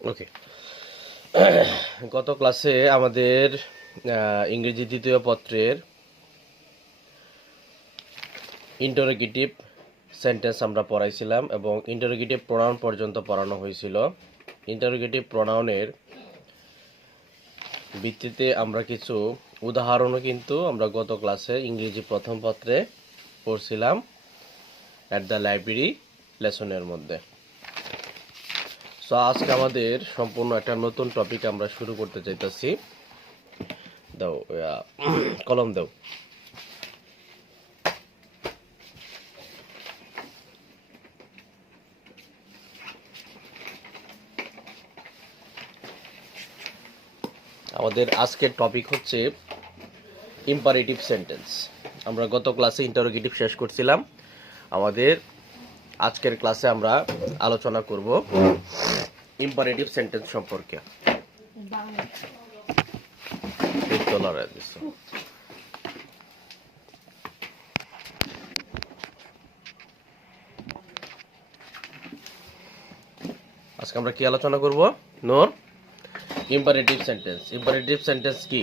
ওকে। গত ক্লাসে আমাদের ইংরেজি দ্বিতীয় পত্রের ইন্টারোগেটিভ সেন্টেন্স আমরা পড়াইছিলাম এবং ইন্টারোগেটিভ প্রোনাউন পর্যন্ত পড়ানো হয়েছিল। ইন্টারোগেটিভ প্রোনাউনের ভিত্তিতে আমরা কিছু উদাহরণও কিন্তু আমরা গত ক্লাসে ইংরেজি প্রথম পত্রে পড়ছিলাম অ্যাট দ্য লাইব্রেরি লেসনের মধ্যে। সো আজকে আমাদের সম্পূর্ণ একটা নতুন টপিক আমরা শুরু করতে চাইতেছি। দাও কলম দাও। আমাদের আজকের টপিক হচ্ছে ইম্পারেটিভ সেন্টেন্স। আমরা গত ক্লাসে ইন্টারোগেটিভ শেষ করছিলাম। আমাদের আজকের ক্লাসে আমরা আলোচনা করব ইম্পারেটিভ সেন্টেন্স সম্পর্কে। আজকে আমরা কি আলোচনা করব? নূর, ইম্পারেটিভ সেন্টেন্স। ইম্পারেটিভ সেন্টেন্স কি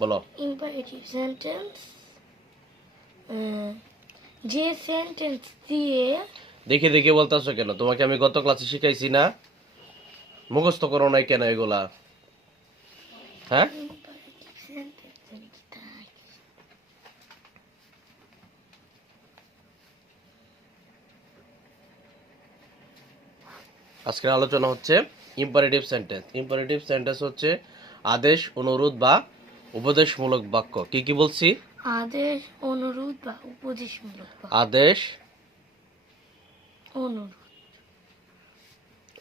বলো? ইম্পারেটিভ সেন্টেন্স যে সেন্টেন্স দিয়ে দেখে দেখে বলতেছো কেন? তোমাকে আমি গত ক্লাসে শিখাইছি না? মুখস্থ করো নাই কেন এগুলা? হ্যাঁ, আজকের আলোচনা হচ্ছে ইম্পারেটিভ সেন্টেন্স। ইম্পারেটিভ সেন্টেন্স হচ্ছে আদেশ, অনুরোধ বা উপদেশমূলক বাক্য। কি কি বলছি? আদেশ, অনুরোধ বা উপদেশমূলক বাক্য। আদেশ,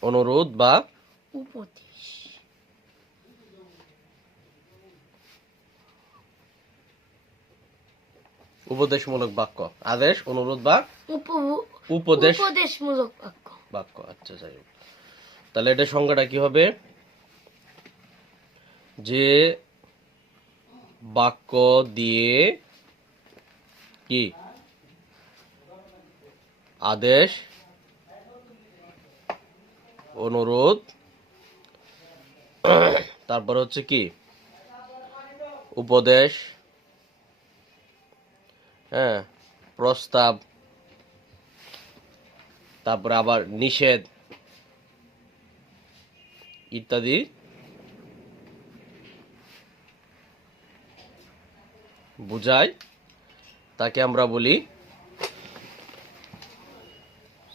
অনুরোধ বা উপদেশ। উপদেশমূলক বাক্য। আদেশ, অনুরোধ বা উপদেশমূলক বাক্য। বাক্য। আচ্ছা, যাই হোক। তাহলে এটা সংজ্ঞাটা কি হবে? যে বাক্য দিয়ে কি আদেশ, অনুরোধ, তারপর হচ্ছে কি উপদেশ, হ্যাঁ, প্রস্তাব, তারপরে আবার নিষেধ ইত্যাদি বুঝায়, তাকে আমরা বলি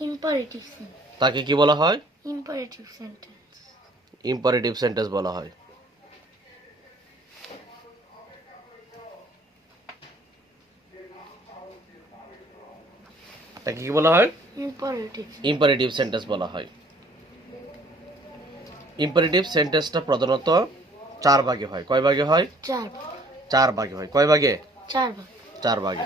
ইম্পারেটিভ সেন্টেন্স। তাকে কি বলা হয়? Imperative sentence. ইম্পারেটিভ সেন্টেন্স বলা হয়। তাকে কি বলা হয়? ইম্পারেটিভ সেন্টেন্স বলা হয়। ইম্পারেটিভ সেন্টেন্সটা প্রধানত চার ভাগে হয়। কয় ভাগে হয়? চার ভাগে হয়। কয় ভাগে? চার ভাগে।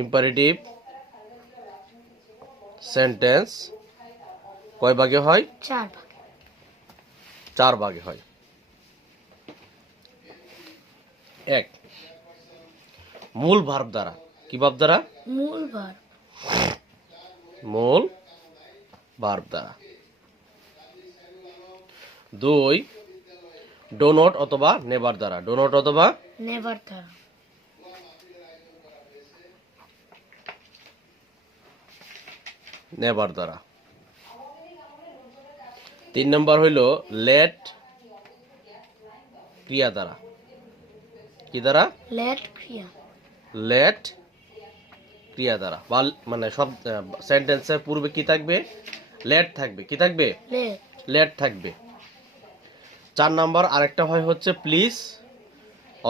ইম্পারেটিভ সেন্টেন্স কয় ভাগে হয়? চার ভাগে হয়। এক, মূল ভার্ব দ্বারা। কি ভার্ব দ্বারা? মূল ভার্ব দ্বারা। দুই, ডো নট অথবা নেভার দ্বারা। ডো নট অথবা নেভার দ্বারা। নেভার দ্বারা। তিন নম্বর হইল লেট ক্রিয়া দ্বারা। কি দ্বারা? লেট ক্রিয়া। লেট ক্রিয়া দ্বারা। মানে সব সেন্টেন্সের পূর্বে কি থাকবে? লেট থাকবে। কি থাকবে? লেট থাকবে। চার নাম্বার আরেকটা হয় হচ্ছে প্লিজ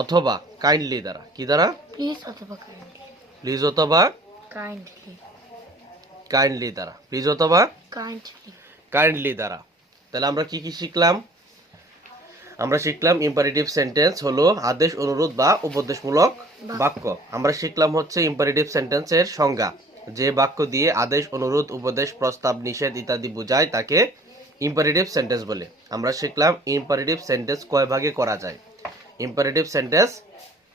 অথবা কাইন্ডলি দ্বারা। কি দ্বারা? প্লিজ অথবা কাইন্ডলি। প্লিজ অথবা কাইন্ডলি। কাইন্ডলি দ্বারা। প্লিজ অথবা কাইন্ডলি। কাইন্ডলি দ্বারা। তাহলে আমরা কি কি শিখলাম? আমরা শিখলাম ইম্পারেটিভ সেন্টেন্স হলো আদেশ, অনুরোধ বা উপদেশমূলক বাক্য। আমরা শিখলাম হচ্ছে ইম্পারেটিভ সেন্টেন্সের সংজ্ঞা। যে বাক্য দিয়ে আদেশ, অনুরোধ, উপদেশ, প্রস্তাব, নিষেধ ইত্যাদি বোঝায় তাকে ইম্পারেটিভ সেন্টেন্স বলে। আমরা শিখলাম ইম্পারেটিভ সেন্টেন্স কয় ভাগে করা যায়। ইম্পারেটিভ সেন্টেন্স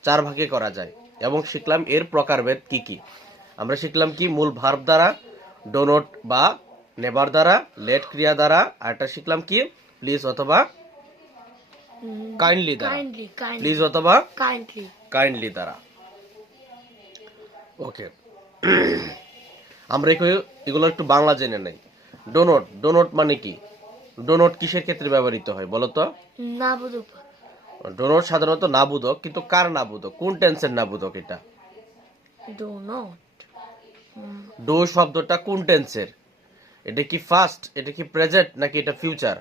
চার ভাগে করা যায়। এবং শিখলাম এর প্রকারভেদ কি কি। আমরা শিখলাম কি মূল ভার্ব দ্বারা, ডোনট বা নেভার দ্বারা, লেট ক্রিয়া দ্বারা, আর একটা শিখলাম কি প্লিজ অথবা কাইন্ডলি দ্বারা, কাইন্ডলি প্লিজ অথবা কাইন্ডলি কাইন্ডলি দ্বারা। ওকে, আমরা এগুলো একটু বাংলা জেনে নেই। ডোনট, ডোনট মানে কি? ডোনট কিসের ক্ষেত্রে ব্যবহৃত হয় বলো তো? না বুঝুক ডোনট সাধারণত নাবুদক, কিন্তু কার নাবুদক, কোন টেন্সের নাবুদক এটা? ডো নট ডো শব্দটা কোন টেন্সের? এটা কি ফার্স্ট, এটা কি প্রেজেন্ট, নাকি এটা ফিউচার?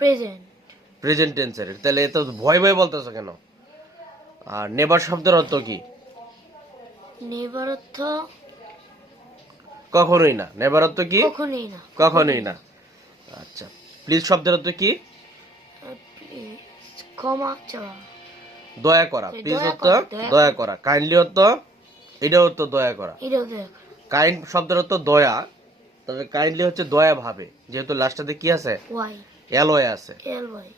প্রেজেন্ট প্রেজেন্ট টেন্সের। তাহলে এত ভয় ভয় বলতেছো কেন? আর নেভার শব্দের অর্থ কি? নেভার অর্থ কখনোই না। নেভার অর্থ কি? কখনোই না কখনোই না। আচ্ছা, প্লিজ শব্দের অর্থ কি? প্লিজ ক্ষমা চাওয়া দয়া করা। দয়া প্লিজ অর্থ করা, দয়া দয়া করা। কাইন্ডলি অর্থ, এটা অর্থ দয়া করা। এটাও দেখ কাইন্ড শব্দের অর্থ দয়া, তবে কাইন্ডলি হচ্ছে দয়া ভাবে, যেহেতু লাস্টটাতে কি আছে? ওয়াই এলওয়ে আছে। এল ওয়াই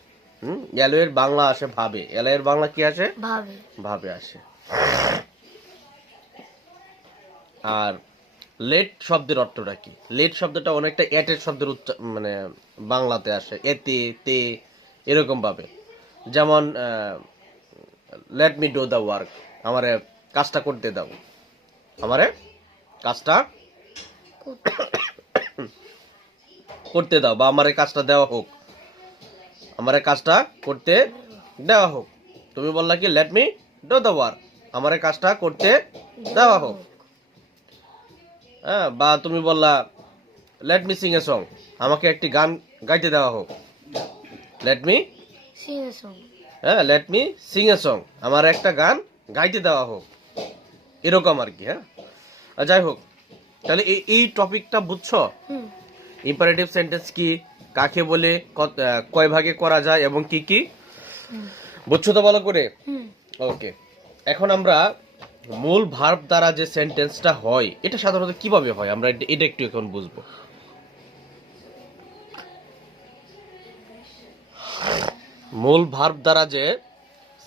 এলওয়ের বাংলা আসে ভাবে, এলওয়ের বাংলা কি আসে? ভাবে ভাবে আসে। আর লেট শব্দের অর্থটা কি? লেট শব্দটা অনেকটা এটের শব্দের মানে বাংলাতে আসে, এতে তে এরকম ভাবে। যেমন late me do the work, আমারে কাজটা করতে দাও, আমারে কাজটা করতে দাও, বা আমারে কাজটা দেওয়া হোক, আমারে কাজটা করতে দেওয়া হোক। তুমি বললা কি let me do the work, আমারে কাজটা করতে দেওয়া হোক। হ্যাঁ, বা তুমি বললা let me sing a song, আমাকে একটি গান গাইতে দেওয়া হোক। Let me, sing a song হ্যাঁ, let me sing a song, আমার একটা গান গাইতে দেওয়া হোক, এরকম আর কি। হ্যাঁ, যাই হোক, তাহলে এই টপিকটা বুঝছো? হুম ইম্পারেটিভ সেন্টেন্স কি, কাকে বলে, কয় ভাগে করা যায় এবং কি কি, বুঝছো তো ভালো করে? হুম ওকে, এখন আমরা মূল ভার্ব দ্বারা যে সেন্টেন্সটা হয় এটা সাধারণত কিভাবে হয় আমরা এটা একটু এখন বুঝবো। মূল ভার্ব দ্বারা যে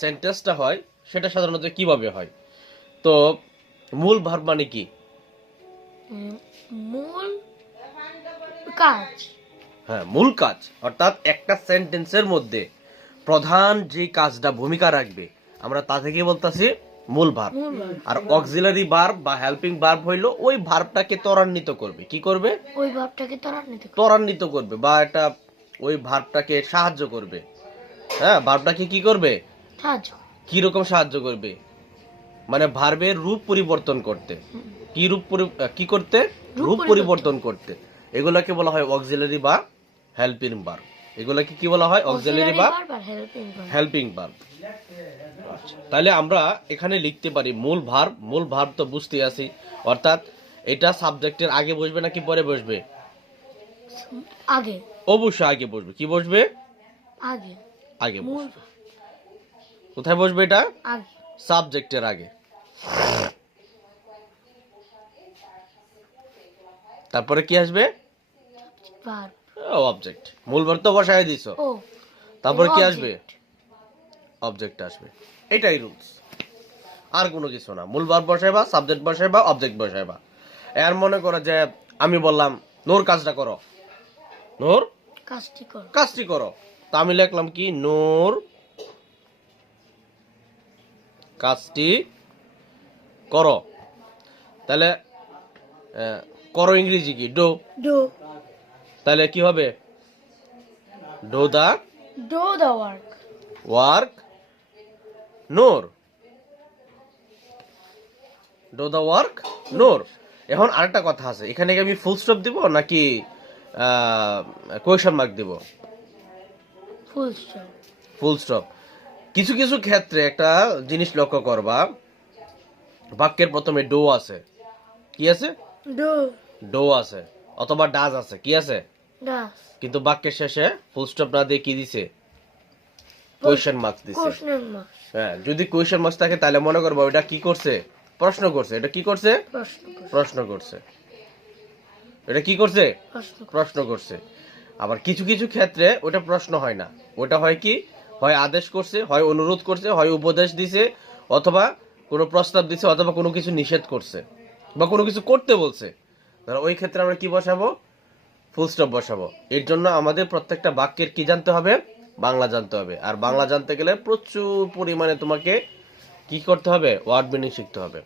সেন্টেন্সটা হয় সেটা সাধারণত কিভাবে হয়? তো মূল ভার্ব মানে কি? মূল কাজ হ্যাঁ, মূল কাজ, অর্থাৎ একটা সেন্টেন্সের মধ্যে প্রধান যে কাজটা ভূমিকা রাখবে আমরা তা থেকে বলতাছি মূল ভার্ব। মূল ভার্ব। আর অক্সিলারি ভার্ব বা হেল্পিং ভার্ব হইলো ওই ভার্বটাকে ত্বরান্বিত করবে। কি করবে? ওই ভাবটাকে ত্বরান্বিত করে ত্বরান্বিত করবে, বা এটা ওই ভার্বটাকে সাহায্য করবে। হ্যাঁ, ভার্বটাকে কি করবে? সাহায্য কি রকম সাহায্য করবে? মানে ভার্বের রূপ পরিবর্তন করতে। কি কি করতে? রূপ পরিবর্তন করতে। এগুলাকে বলা হয় অক্সিলারি বা হেল্পিং ভার্ব। এগুলাকে কি বলা হয়? অক্সিলারি বা হেল্পিং ভার্ব। তাহলে আমরা এখানে লিখতে পারি মূল ভার্ব। মূল ভার্ব তো বুঝতে আছি, অর্থাৎ এটা সাবজেক্টের আগে বসবে নাকি পরে বসবে? আগে অবশ্যই আগে বসবে। কি বসবে? আগে আগে মূল বসবে। কোথায় বসবে এটা? আগে সাবজেক্টের আগে। তারপরে কি আসবে? Verb object. মূল ভার্ব তো বসায় দিছো, ও তারপরে কি object। আসবে? অবজেক্ট আসবে। এটাই রুলস, আর কোনো কিছু না। মূল ভার্ব বসাইবা, সাবজেক্ট বসাইবা, অবজেক্ট বসাইবা। এর মনে করো যে আমি বললাম নূর কাজটা করো, নূর কাজটি করো কাজটি করো, তা আমি লিখলাম কি নূর কাজটি করো। তাহলে করো ইংরেজি কি? ডো। ডো তাহলে কি হবে? Do the the work work Noor, do the work Noor. এখন আরেকটা কথা আছে, এখানে কি আমি ফুল স্টপ দিব নাকি কোয়েশ্চন মার্ক দিব? Full stop full stop. কিছু কিছু ক্ষেত্রে একটা জিনিস লক্ষ্য করবা, বাক্যের প্রথমে ডো আছে। কি আছে? ডো ডো আছে, অথবা ডাজ আছে। কি আছে? ডাস কিন্তু বাক্যের শেষে ফুল স্টপ না দিয়ে কি দিছে? কোয়েশ্চেন মার্কস দিছে। কোশ্চেন মার্ক হ্যাঁ, যদি কোয়েশ্চেন মার্কস থাকে তাহলে মনে করবো এটা কি করছে? প্রশ্ন করছে। এটা কি করছে? প্রশ্ন করে প্রশ্ন করছে। এটা কি করছে? প্রশ্ন করে প্রশ্ন করছে। আবার কিছু কিছু ক্ষেত্রে ওটা প্রশ্ন হয় না, ওটা হয় কি, হয় আদেশ করছে, হয় অনুরোধ করছে, হয় উপদেশ দিছে, অথবা কোনো প্রস্তাব দিচ্ছে অথবা কোনো কিছু নিষেধ করছে বা কোনো কিছু করতে বলছে, ধরো ওই ক্ষেত্রে আমরা কি বসাবো? ফুল স্টপ বসাবো। এর জন্য আমাদের প্রত্যেকটা বাক্যের কি জানতে হবে? বাংলা জানতে হবে। আর বাংলা জানতে গেলে প্রচুর পরিমাণে তোমাকে কি করতে হবে? ওয়ার্ড মিনিং শিখতে হবে,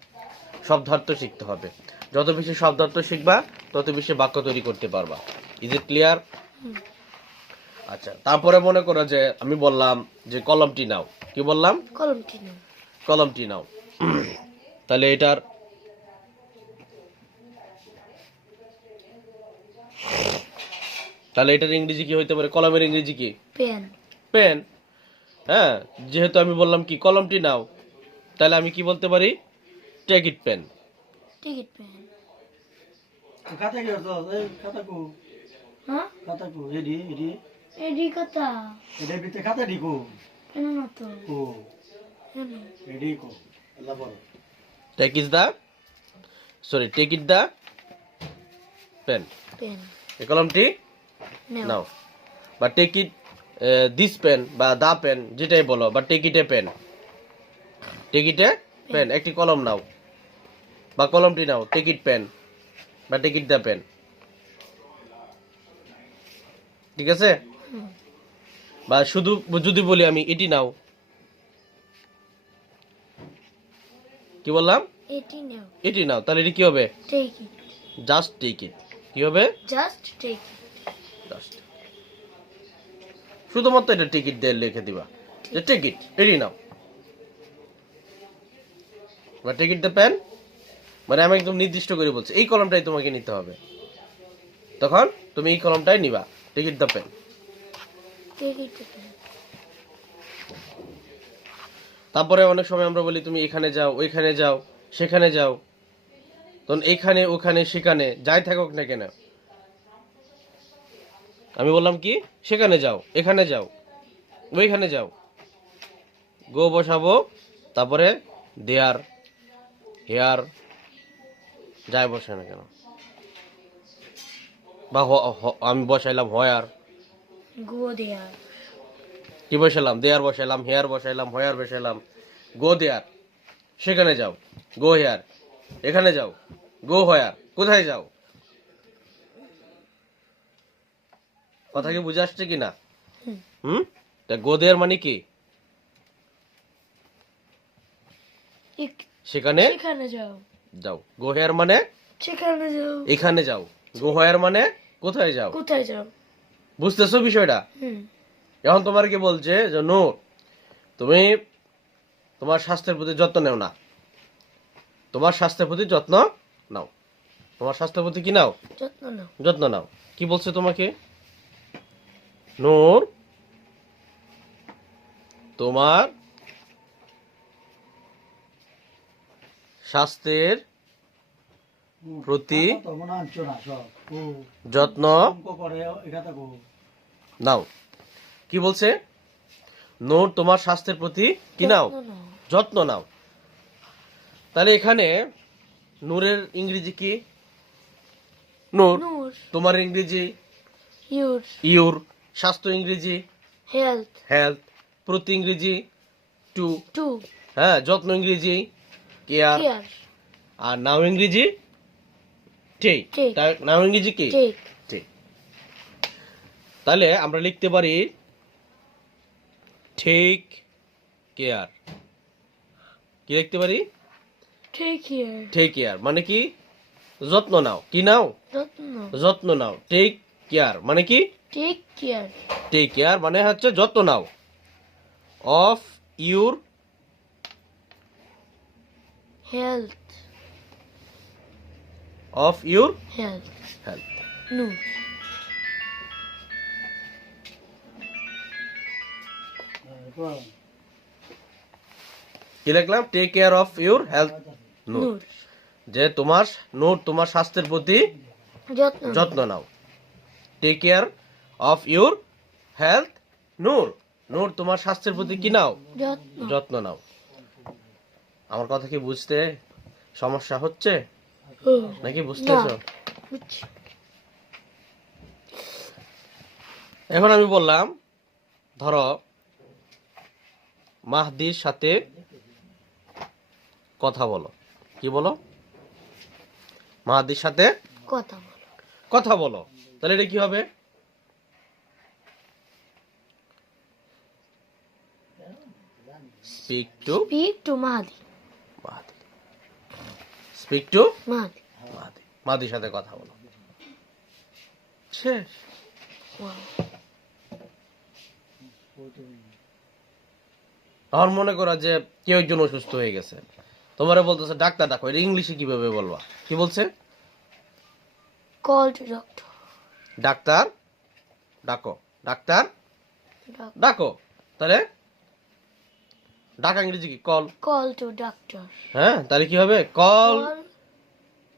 শব্দার্থ শিখতে হবে। যত বেশি শব্দার্থ শিখবা তত বেশি বাক্য তৈরি করতে পারবা। Is it clear? আচ্ছা, তারপরে মনে করো যে আমি বললাম যে কলমটি নাও। কি বললাম? কলমটি নাও। কলমটি নাও। তাহলে এটার ইংরেজি কি হইতে পারে? কলমের ইংরেজি কি? পেন। পেন। হ্যাঁ, যেহেতু আমি বললাম কি কলমটি নাও, তাহলে আমি কি বলতে পারি? Take it pen. Take it pen. খাতা কি হতো? এই খাতা কো? হ্যাঁ, খাতা কো? এডি এডি এডি কথা। এডি ভিতরে খাতা ডিকো। কেন না তো? ও কেন? এডি কো। আল্লাহ বড়। Take it the pen. Pen. এই কলমটি নাও। নাও। বা টেক ইট দিস পেন বা দা পেন, যেটাই বলো, বা take it a pen. Take it a pen, একটি কলম নাও বা কলমটি নাও। টেক ইট পেন বা টেক ইট দা পেন। ঠিক আছে? হুম। বা শুধু যদি বলি আমি এটি নাও, কি বললাম? এটি নাও। এটি নাও, তাহলে এটি কি হবে? Take it. Just take it. কি হবে? Just take it. জাস্ট। শুধুমাত্র এটা টিকিট দিয়ে লিখে দিবা যে টিকিট এটি নাও বা টিকিট দ্য পেন। মানে আমি একদম নির্দিষ্ট করে বলছি এই কলমটাই তোমাকে নিতে হবে, তখন তুমি এই কলমটাই নিবা। Take it the pen. Take it pen. তারপরে অনেক সময় আমরা বলি তুমি এখানে যাও, ওইখানে যাও, সেখানে যাও। তখন এইখানে ওখানে সেখানে যাই থাকুক না কেন, আমি বললাম কি সেখানে যাও, এখানে যাও, ওইখানে যাও, গো বসাবো, তারপরে দেয়ার, হেয়ার, যাই বসে না কেন, বা আমি বসাইলাম হয়ার। গো দেয়ার। কি বসাইলাম? দেয়ার বসাইলাম, হেয়ার বসাইলাম, হয়ার বসাইলাম। গো দেয়ার, সেখানে যাও। গো হেয়ার, এখানে যাও। গো হয়ার, কোথায় যাও? কথা কি বুঝে আসছে কিনা? হুম। তা গো দেয়ার মানে কি? সেখানে সেখানে যাও। যাও। গো হেয়ার মানে সেখানে যাও। এখানে যাও। গো হয়ার মানে কোথায় যাও? কোথায় যাও? বুঝতেছো বিষয়টা? হুম। এখন তোমার কি বলছে যে নো, তুমি তোমার স্বাস্থ্যের প্রতি যত্ন নেও না। তোমার স্বাস্থ্যের প্রতি যত্ন নাও। তোমার স্বাস্থ্যের প্রতি কি নাও? যত্ন নাও। যত্ন নাও। কি বলছে তোমাকে? নূর তোমার স্বাস্থ্যের প্রতি তো মনে আনছো না সব। ও যত্ন অঙ্ক করে এই খাতা কো। নাও। কি বলছে? নূর তোমার স্বাস্থ্যের প্রতি কি নাও? যত্ন নাও। যত্ন নাও। তাহলে এখানে নূরের ইংরেজি কি? নূর। নূর। তোমার ইংরেজি ইউর। ইউর। স্বাস্থ্য ইংরেজি হেলথ। হেলথ। প্রতি ইংরেজি টু। টু। হ্যাঁ, যত্ন ইংরেজি কেয়ার। কেয়ার। আর নাও ইংরেজি টেক। Take. নাও ইংরেজি কি? টেক। টেক। তাহলে আমরা লিখতে পারি টেক কেয়ার। কি লিখতে পারি? Take care. টেক কেয়ার মানে কি? যত্ন নাও। কি নাও? যত্ন নাও। যত্ন নাও। টেক কেয়ার মানে কি? Take care. টেক কেয়ার মানে হচ্ছে যত্ন নাও of your health. Health. Health. Noor. কি লিখলাম? Take care of your health. Noor. যে তোমার স্বাস্থ্যের প্রতি যত্ন নাও। যত্ন নাও। Take care of your health. Noor তোমার স্বাস্থ্যের প্রতি কি নাও? যত্ন। যত্ন নাও। আমার কথা কি বুঝতে সমস্যা হচ্ছে ও, নাকি বুঝতেছো? না। বুঝছি। এখন আমি বললাম ধরো মাহদির সাথে কথা বলো। কি বলো? মাহাদির সাথে কথা বলো। কথা বলো। তাহলে এটা কি হবে? Speak to speak to Mahadi. Mahadi. Speak to Mahadi. Mahadi. মাহাদির সাথে কথা বলো। শেষ। ওয়াও। আমার মনে করো যে কেউ একজন অসুস্থ হয়ে গেছে, তোমারে বলতেছে ডাক্তার ডাকো, এটা ইংলিশে কিভাবে বলবা? কি বলছে? Call to doctor. ডাক্তার ডাকো। ডাক্তার ডাকো। তাহলে ডাকা ইংরেজি কি? কল। Call to doctor. হ্যাঁ, তাহলে কি হবে? Call call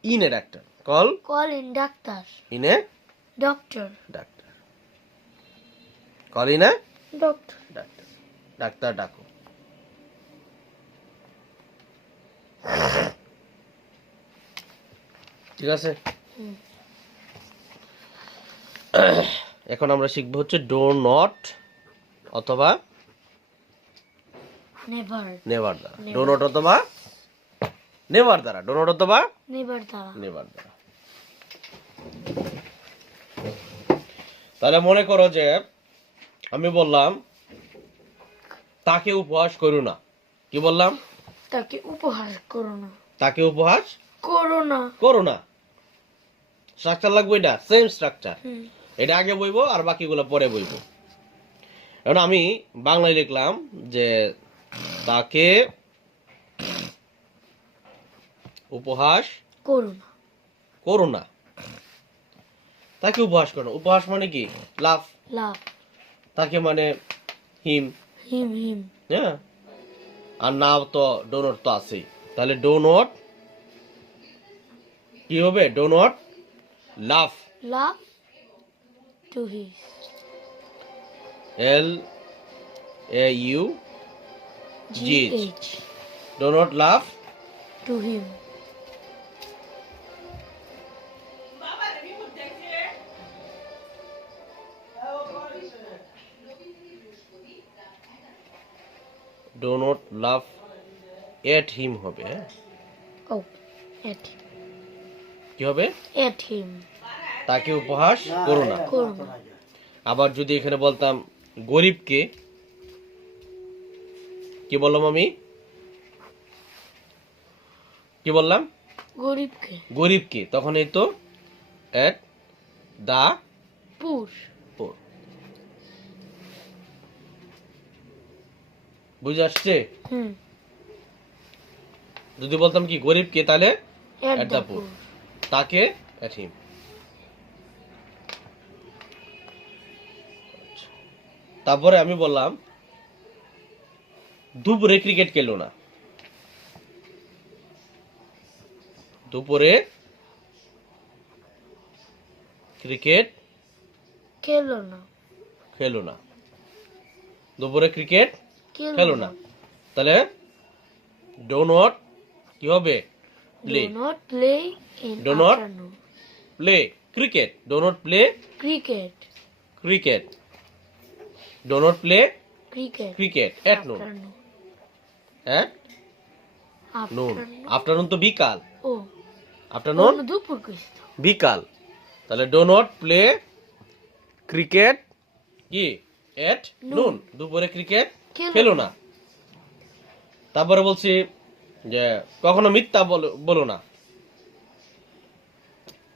in a doctor. Call call in doctor. In a doctor. ডাক্তার। Call in a doctor. ডাক্তার। ডাক্তার ডাকো। ঠিক আছে। হুম। এখন আমরা শিখবো হচ্ছে ডো নট অথবা নেভার। নেভার দ্বারা। ডো নট অথবা নেভার দ্বারা। ডো নট অথবা নেভার দ্বারা। নেভার দ্বারা। তাহলে মনে করো যে আমি বললাম তাকে উপহাস করো না। কি বললাম? তাকে উপহাস করো না। তাকে উপহাস করো না। করো না। স্ট্রাকচার লাগবে, এটা সেম স্ট্রাকচার। হুম। এটা আগে বইবো আর বাকিগুলো পরে বইবো। এখন আমি বাংলায় লিখলাম যে তাকে উপহাস করো না। করো না। তাকে উপহাস করো না। উপহাস মানে কি? লাভ। লাভ। তাকে মানে হিম। হিম হিম। হ্যাঁ, আর নাও তো ডো নট তো আছেই। তাহলে ডো নট কি হবে? Do not love. Love to his. L A U G H. GH do not love to him. Do not love at him হবে। হ্যাঁ, Oh, at him. কি হবে? At him. তাকে উপহাস করো না। করো না। আবার যদি এখানে বলতাম গরিবকে, কি বললাম আমি? কি বললাম? গরিবকে। গরিবকে, তখন এই তো এট দা পুর। পোর। বুঝে আসছে? হুম। যদি বলতাম কি গরিবকে, তাহলে At At the the poor. poor. তাকে এট হিম। তারপরে আমি বললাম দুপুরে ক্রিকেট খেলো না। দুপুরে ক্রিকেট খেলো না। খেলো না। দুপুরে ক্রিকেট খেলো না। তাহলে ডো নট কি হবে? Play. Do not play in Do not afternoon. Play cricket. Do not play Cricket. Cricket. Do not play Cricket. Cricket at noon. Afternoon. হ্যাঁ, নুন। Afternoon. আফটারনুন তো বিকাল। ও আফটারনুন কোনো দুপুর কইছি তো। বিকাল। তাহলে ডো নট প্লে ক্রিকেট কি এট নুন। দুপুরে ক্রিকেট খেলো না। তারপরে বলছি যে কখনো মিথ্যা বলো না।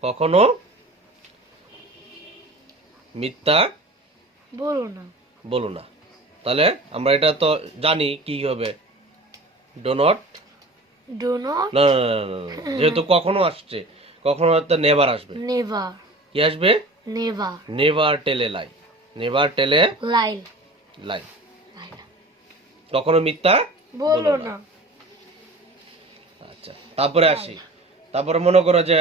কখনো মিথ্যা বলো না। বলো না। তাহলে আমরা এটা তো জানি কি হবে? Do not Do not. না না, না, না, না, যেহেতু কখনো আসছে, কখনো তো নেভার আসবে। Never. কি আসবে? Never. নেভার টেলে লাই। নেভার টেলে Lie. লাই। কখনো মিথ্যা বলো না। আচ্ছা, তারপরে আসি। তারপরে মনে করো যে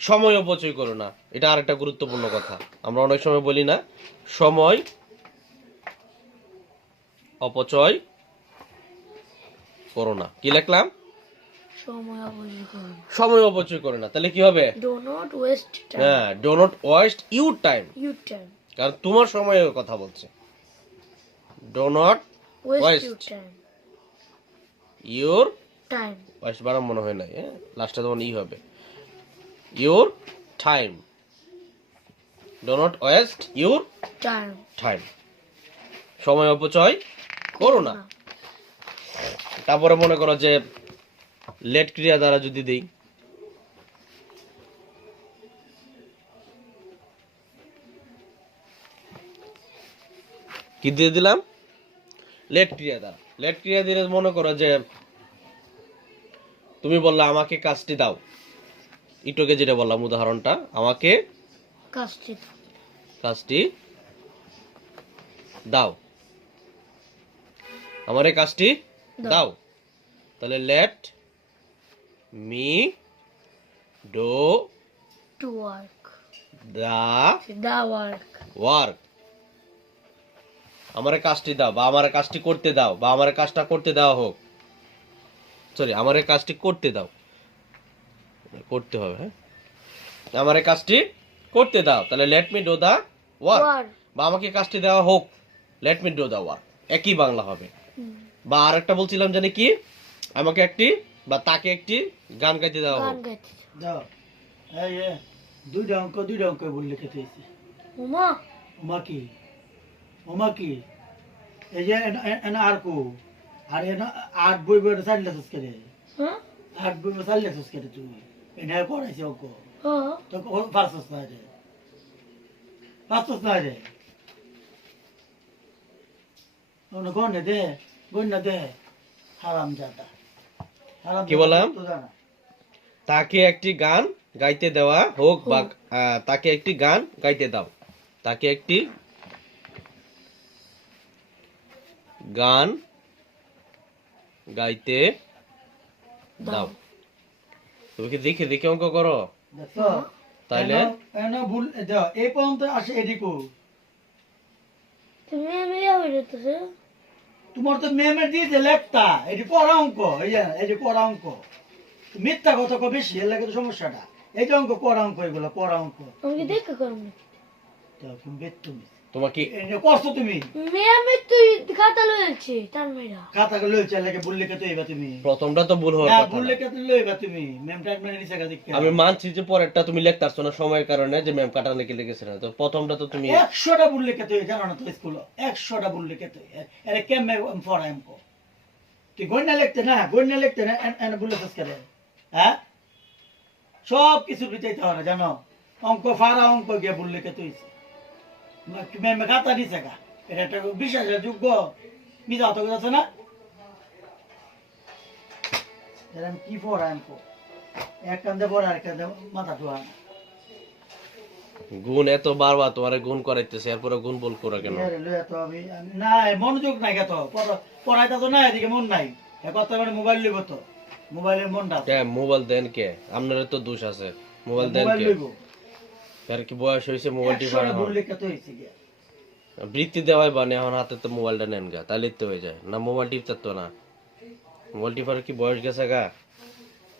সময় অপচয় করো না। এটা আরেকটা গুরুত্বপূর্ণ কথা। আমরা অনেক সময় বলি না সময় অপচয় করো না। কি লিখলাম? সময় অপচয় করো না। সময় অপচয় করো না। তাহলে কি হবে? Do not waste time. হ্যাঁ, do not waste your time. Your time. কারণ তোমার সময়ের কথা বলছে। Do not waste your Waste. Time. Your time. Waste বানাম মনে হয় নাই, হ্যাঁ লাস্টে তখন ই হবে। Your time, do not waste your time. Time, সময় অপচয় করো না। তারপরে মনে করো যে লেট ক্রিয়া দ্বারা যদি দেই, কি দিয়ে দিলাম? লেট ক্রিয়া দ্বারা। লেট ক্রিয়া দিলে মনে করো যে তুমি বললা আমাকে কাজটি দাও, ইটোকে যেটা বললাম উদাহরণটা, আমাকে কাজটি কাজটি দাও, আমার এই কাজটি দাও। তাহলে let me do to work. The the work. Work, আমার কাজটি দাও বা আমার কাজটি করতে দাও বা আমার কাজটা করতে দেওয়া হোক, সরি আমার কাজটি করতে দাও, করতে হবে, হ্যাঁ আমার কাজটি করতে দাও। তাহলে let me do the work, work. বা আমাকে কাজটি দেওয়া হোক, let me do the work, একই বাংলা হবে। বা আরেকটা বলছিলাম জানি কি, আমাকে একটি বা তাকে একটি গান গাইতে দেওয়া গান হোক। গাইতে। যাও এই এ দুইটা অঙ্ক ভুল লিখে দিয়েছি। উমা। ওমা কি? ওমা কি? এই যে এনা আর কো আর এনা আট বই বই সাইড লেখস করে, হ্যাঁ। 8 বই সাইড লেখস করে তুই এনা পড়াইছে অঙ্ক হ্যাঁ। তো পারছস না রে, পারছস না রে। ওনা গনে দে, গন্না দে, হারাম জাদা হারাম। কি বললাম? তো জানা তাকে একটি গান গাইতে দেওয়া হোক বা তাকে একটি গান গাইতে দাও, তাকে একটি গান গাইতে দাও। তুমি কি দেখে দেখে অঙ্ক করো? দেখো তাইলে এনা ভুল দাও এই পর্যন্ত আসে এদিকো। তুমি মিলে হইতেছে। তোমার তো মেমের দিয়েছে লেখতা, এটি পড়া অঙ্ক, এই যে পড়া অঙ্ক। মিথ্যা কথা কো বেশি, এর লাগে তো সমস্যাটা। এই যে অঙ্ক পড়া অঙ্ক, এগুলো পড়া অঙ্ক। আমি কি দেখে করবো? তো তুমি বেদ তুমি তোমাকে এই যে কষ্ট তুমি মেয়ে তুই খাতা লয়েছে তার মেয়েরা। খাতা গুলো লইছে লাগে ভুল লিখে তো এবা তুমি। প্রথমটা তো ভুল হওয়ার না কথা ভুল না। লিখে তো লইবা তুমি, ম্যাম টাইম মানে নিছে কাজ দেখতে। আমি মানছি যে পরেরটা তুমি লিখতারছো না সময়ের কারণে, যে ম্যাম কাটা লিখে লিখেছে না, তো প্রথমটা তো তুমি 100টা ভুল লিখে তো জানো না তো স্কুল 100টা ভুল লিখে তো এর কেমনে পড়াই অঙ্ক। তুই গন্না লিখতে না এনে ভুল লিখছ করে, হ্যাঁ সব কিছু বিচাইতে হয় না জানো। অঙ্ক ফারা অঙ্ক গিয়ে ভুল লিখে তুইছে ম্যাম খাতা দিছে কা, এটা একটা বিশ্বাসের যোগ্য মিজা তো আছে না। এরকম কি পড়াই অঙ্ক, এক কান্দে পড়া আর কান্দে মাথা ধোয়া না। গুণ এত বারবার তোমার গুণ করাইতেছে, এরপরে গুণ বল করা কেন? না মনোযোগ নাই কত পড়াইতা তো না, এদিকে মন নাই কত মানে মোবাইল লইব তো, মোবাইলের মনটা মোবাইল দেন কে? আপনার তো দোষ আছে, মোবাইল দেন মোবাইল কে? লইব। আর কি বয়স হয়েছে মোবাইল টিপা? 100টা ভুল লিখে তো হইছে গিয়া। বৃত্তি দেওয়াই বানে এখন হাতে তো মোবাইলটা নেন গা, তাইলে তো হয়ে যায় না। মোবাইল টিপতে তো না, মোবাইল টিপার কি বয়স গেছে গা?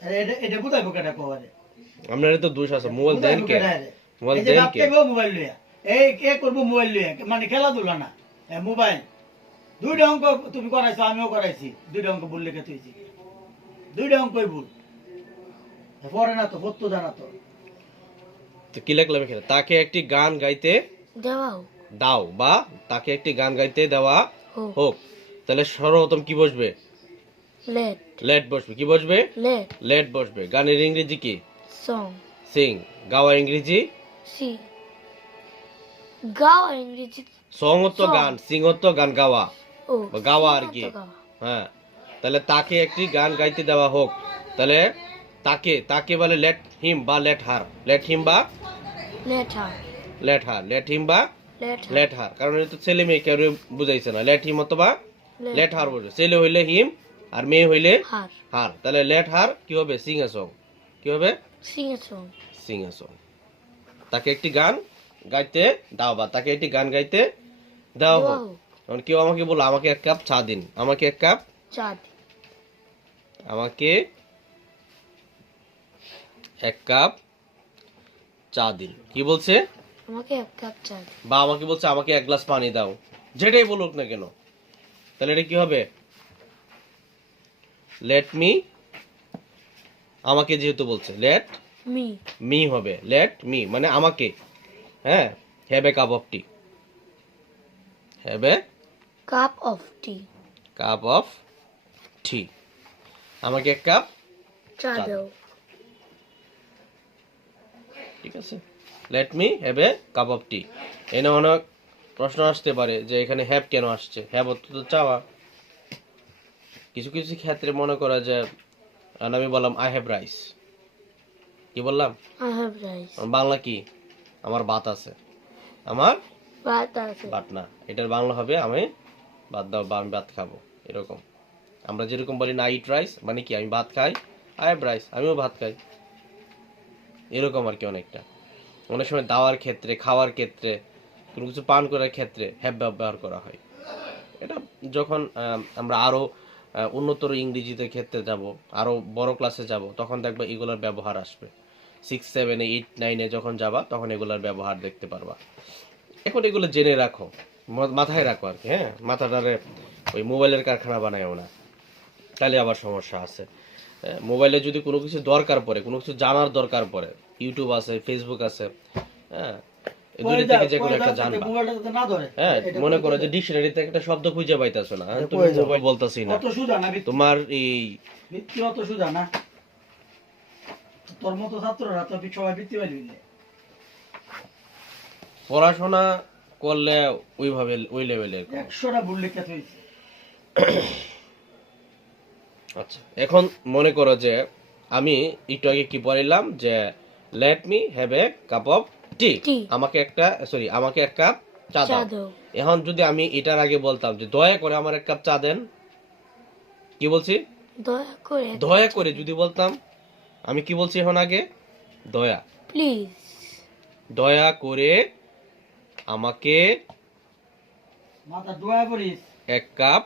আরে এটা কোথায় বোকাটা পাওয়ারে? আপনার তো দোষ আছে, মোবাইল দেন কে? মোবাইল এই যে দেন বাপ কে? থেকে মোবাইল লইয়া এই কে করবো মোবাইল লইয়া, মানে খেলাধুলা না মোবাইল। দুইটা অঙ্ক তুমি করাইছো, আমিও করাইছি, দুইটা অঙ্ক ভুল লিখে তুইছি, দুইটা অঙ্কই ভুল। পড়ে না তো পড়তো জানা তো। তো কি লিখলাম এখানে? তাকে একটি গান গাইতে দেওয়াও দাও বা তাকে একটি গান গাইতে দেওয়া হোক। হোক। তাহলে সর্বপ্রথম কি বসবে? লেট। লেট বসবে। কি বসবে? লেট। লেট বসবে। গানের ইংরেজি কি? সং। সিং। গাওয়া ইংরেজি সি। গাওয়া ইংরেজি সং তো Song. গান, সিং তো গান গাওয়া ও বা গাওয়া আর কি। গাওয়া। হ্যাঁ, তাহলে তাকে একটি গান গাইতে দেওয়া হোক। তাহলে তাকে বলে লেট হিম বা লেট হার। লেট হিম বা let her. Let her. Let him বা লেট হার। লেট হার, কারণ এটা তো ছেলে মেয়ে কেউ বুঝাইছে না। লেট হিম অথবা লেট হার বলবে। ছেলে হইলে হিম আর মেয়ে হইলে হার। হার। তাহলে লেট হার কি হবে? Singh a song. কি হবে? Singh a song. Singh a song. তাকে একটি গান গাইতে দাও বা তাকে একটি গান গাইতে দাও হোক। এখন কেউ আমাকে বলো আমাকে এক কাপ চা দিন, আমাকে এক কাপ চা দিন। আমাকে এক কাপ চা দিন। কি বলছে? আমাকে এক কাপ চা দিন। বা আমাকে বলছে আমাকে এক গ্লাস পানি দাও। যেটাই বলুক না কেন, তাহলে এটা কি হবে? লেট মি, আমাকে যেহেতু বলছে লেট মি মি হবে, লেট মি মানে আমাকে, হ্যাঁ, have a cup of tea, have a cup of tea, cup of tea, আমাকে এক কাপ চা চা দাও। ঠিক আছে, let me have a cup of tea. এনে অনেক প্রশ্ন আসতে পারে যে এখানে হ্যাভ কেন আসছে, হ্যাভ অর্থ তো চাওয়া। কিছু কিছু ক্ষেত্রে মনে করা যায়, আর আমি বললাম আই হ্যাভ রাইস, কি বললাম? আই হ্যাভ রাইস, আমার বাংলা কি? আমার ভাত আছে, আমার ভাত আছে। ভাত না, এটার বাংলা হবে আমি ভাত দাও বা আমি ভাত খাবো, এরকম। আমরা যেরকম বলি না ইট রাইস মানে কি আমি ভাত খাই, আই হ্যাভ রাইস আমিও ভাত খাই, এরকম আর কি। অনেকটা অনেক সময় দাওয়ার ক্ষেত্রে, খাওয়ার ক্ষেত্রে, কোনো কিছু পান করার ক্ষেত্রে হ্যাভ ব্যবহার করা হয়। এটা যখন আমরা আরো উন্নতর ইংরেজিতে ক্ষেত্রে যাব, আরো বড় ক্লাসে যাব, তখন দেখবা এগুলোর ব্যবহার আসবে। 6, 7, 8, 9 যখন যাবা তখন এগুলোর ব্যবহার দেখতে পারবা। এখন এগুলো জেনে রাখো, মাথায় রাখো আর কি, হ্যাঁ, মাথাটারে ওই মোবাইলের কারখানা বানায়ও না, তাহলে আবার সমস্যা আছে। মোবাইলে যদি কোনো কিছু দরকার পড়ে, কোনো কিছু জানার দরকার পড়ে, ইউটিউব আছে, ফেসবুক আছে, হ্যাঁ, এই দুটো থেকে যে কোনো একটা জানবা। মোবাইলটা যাতে না ধরে। হ্যাঁ, এটা মনে করে করো দিতে যে হবে। ডিকশনারিতে একটা শব্দ খুঁজে পাইতাছো না, এটা তুমি কই যাও? মোবাইল বলতাছি না, অত সুজা না ভিত্তি। তোমার এই ভিত্তি অত সুজা না। তোর মতো ছাত্ররা তো সবাই ভিত্তি পাইলি না। পড়াশোনা করলে ওইভাবে ওই লেভেলের। 100টা ভুল লিখে থইছে। আচ্ছা, এখন মনে করো যে আমি একটু আগে কি পড়লাম যে late me have a cup of T, Tea. আমাকে এক কাপ চা চা দাও। দাও। এখন যদি আমি এটার আগে বলতাম যে দয়া করে আমার এক কাপ চা দেন, কি বলছি? দয়া করে দয়া করে যদি বলতাম, আমি কি বলছি এখন আগে? দয়া, প্লিজ, দয়া করে আমাকে মাথা দোয়া করিস। এক কাপ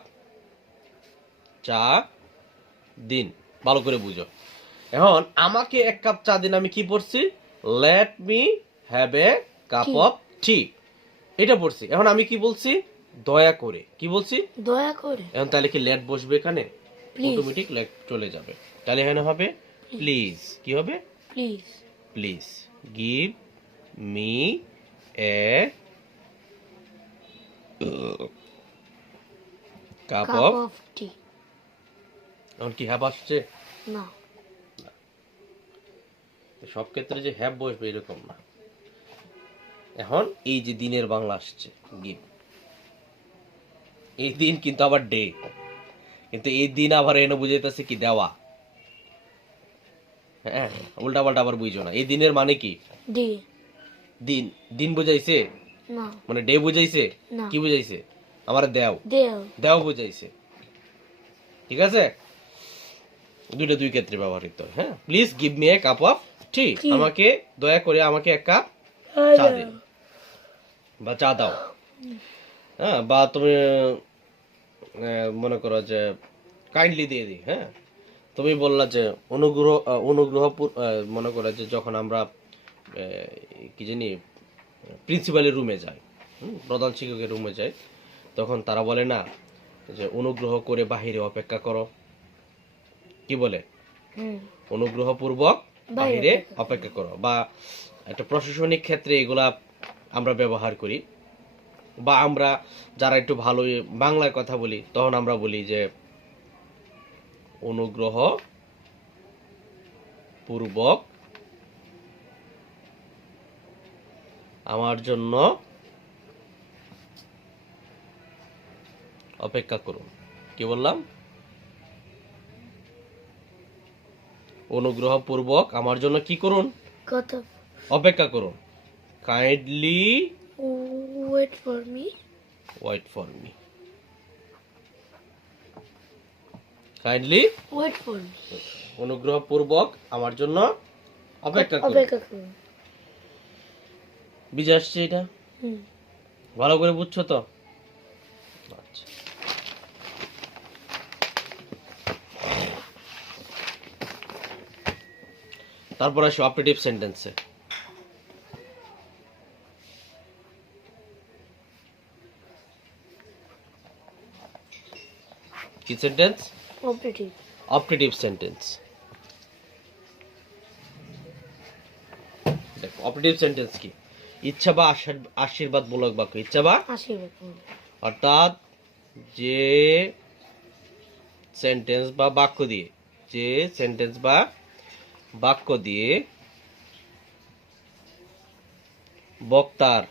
চা দিন। ভালো করে বুঝো। এখন আমাকে এক কাপ চা দিন, আমি কি পড়ছি? Let me have a cup Tea. Of tea, এটা পড়ছি। এখন আমি কি বলছি? দয়া করে, কি বলছি? দয়া করে এখন তাহলে কি লেট বসবে এখানে? প্লিজ, অটোমেটিক লেট চলে যাবে। তাহলে এখানে হবে প্লিজ, কি হবে? Please, please give me a cup cup of. Of tea. এখন কি হ্যাভ আসছে? না, সব ক্ষেত্রে যে হ্যাভ বসবে এরকম না। এখন এই যে দিনের বাংলা আসছে গিভ, এই দিন কিন্তু আবার ডে, কিন্তু এই দিন আবার এনে বুঝাইতেছে কি দেওয়া। হ্যাঁ, উল্টা পাল্টা আবার বুঝো না। এই দিনের মানে কি? ডে। দিন, দিন বুঝাইছে না, মানে ডে বুঝাইছে? না, কি বুঝাইছে? আমার দেও, দেও। দেও বুঝাইছে। ঠিক আছে, দুইটা দুই ক্ষেত্রে ব্যবহৃত হয়। হ্যাঁ, please give me a cup of T, Tea. আমাকে দয়া করে আমাকে এক কাপ চা দিন বা চা দাও। হ্যাঁ, বা তুমি মনে করো যে কাইন্ডলি দিয়ে দিই। হ্যাঁ, তুমি বললা যে মনে করো যে যখন আমরা কি জানি প্রিন্সিপালের রুমে যাই, প্রধান শিক্ষকের রুমে যাই, তখন তারা বলে না যে অনুগ্রহ করে বাহিরে অপেক্ষা করো, কি বলে? হুম, অনুগ্রহপূর্বক বাহিরে বাইরে অপেক্ষা করো। বা একটা প্রশাসনিক ক্ষেত্রে এগুলা আমরা ব্যবহার করি। বা আমরা যারা একটু ভালো বাংলায় কথা বলি, তখন আমরা বলি যে অনুগ্রহ পূর্বক আমার জন্য অপেক্ষা করুন। কি বললাম? অনুগ্রহপূর্বক আমার জন্য কি করুন? কত অপেক্ষা করুন। Kindly wait for me, wait for me, kindly wait for me, অনুগ্রহপূর্বক আমার জন্য অপেক্ষা করুন। অপেক্ষা করুন। বুঝে আসছে এটা? হুম, ভালো করে বুঝছো তো? আচ্ছা, তারপর আসো অপারেটিভ সেন্টেন্সে। কি সেন্টেন্স? Operative operative sentence. দেখো অপারেটিভ সেন্টেন্স কি? ইচ্ছা বা আশীর্বাদমূলক বাক্য। ইচ্ছা বা আশীর্বাদ অর্থাৎ যে সেন্টেন্স বা বাক্য দিয়ে, যে সেন্টেন্স বা বাক্য দিয়ে বক্তার,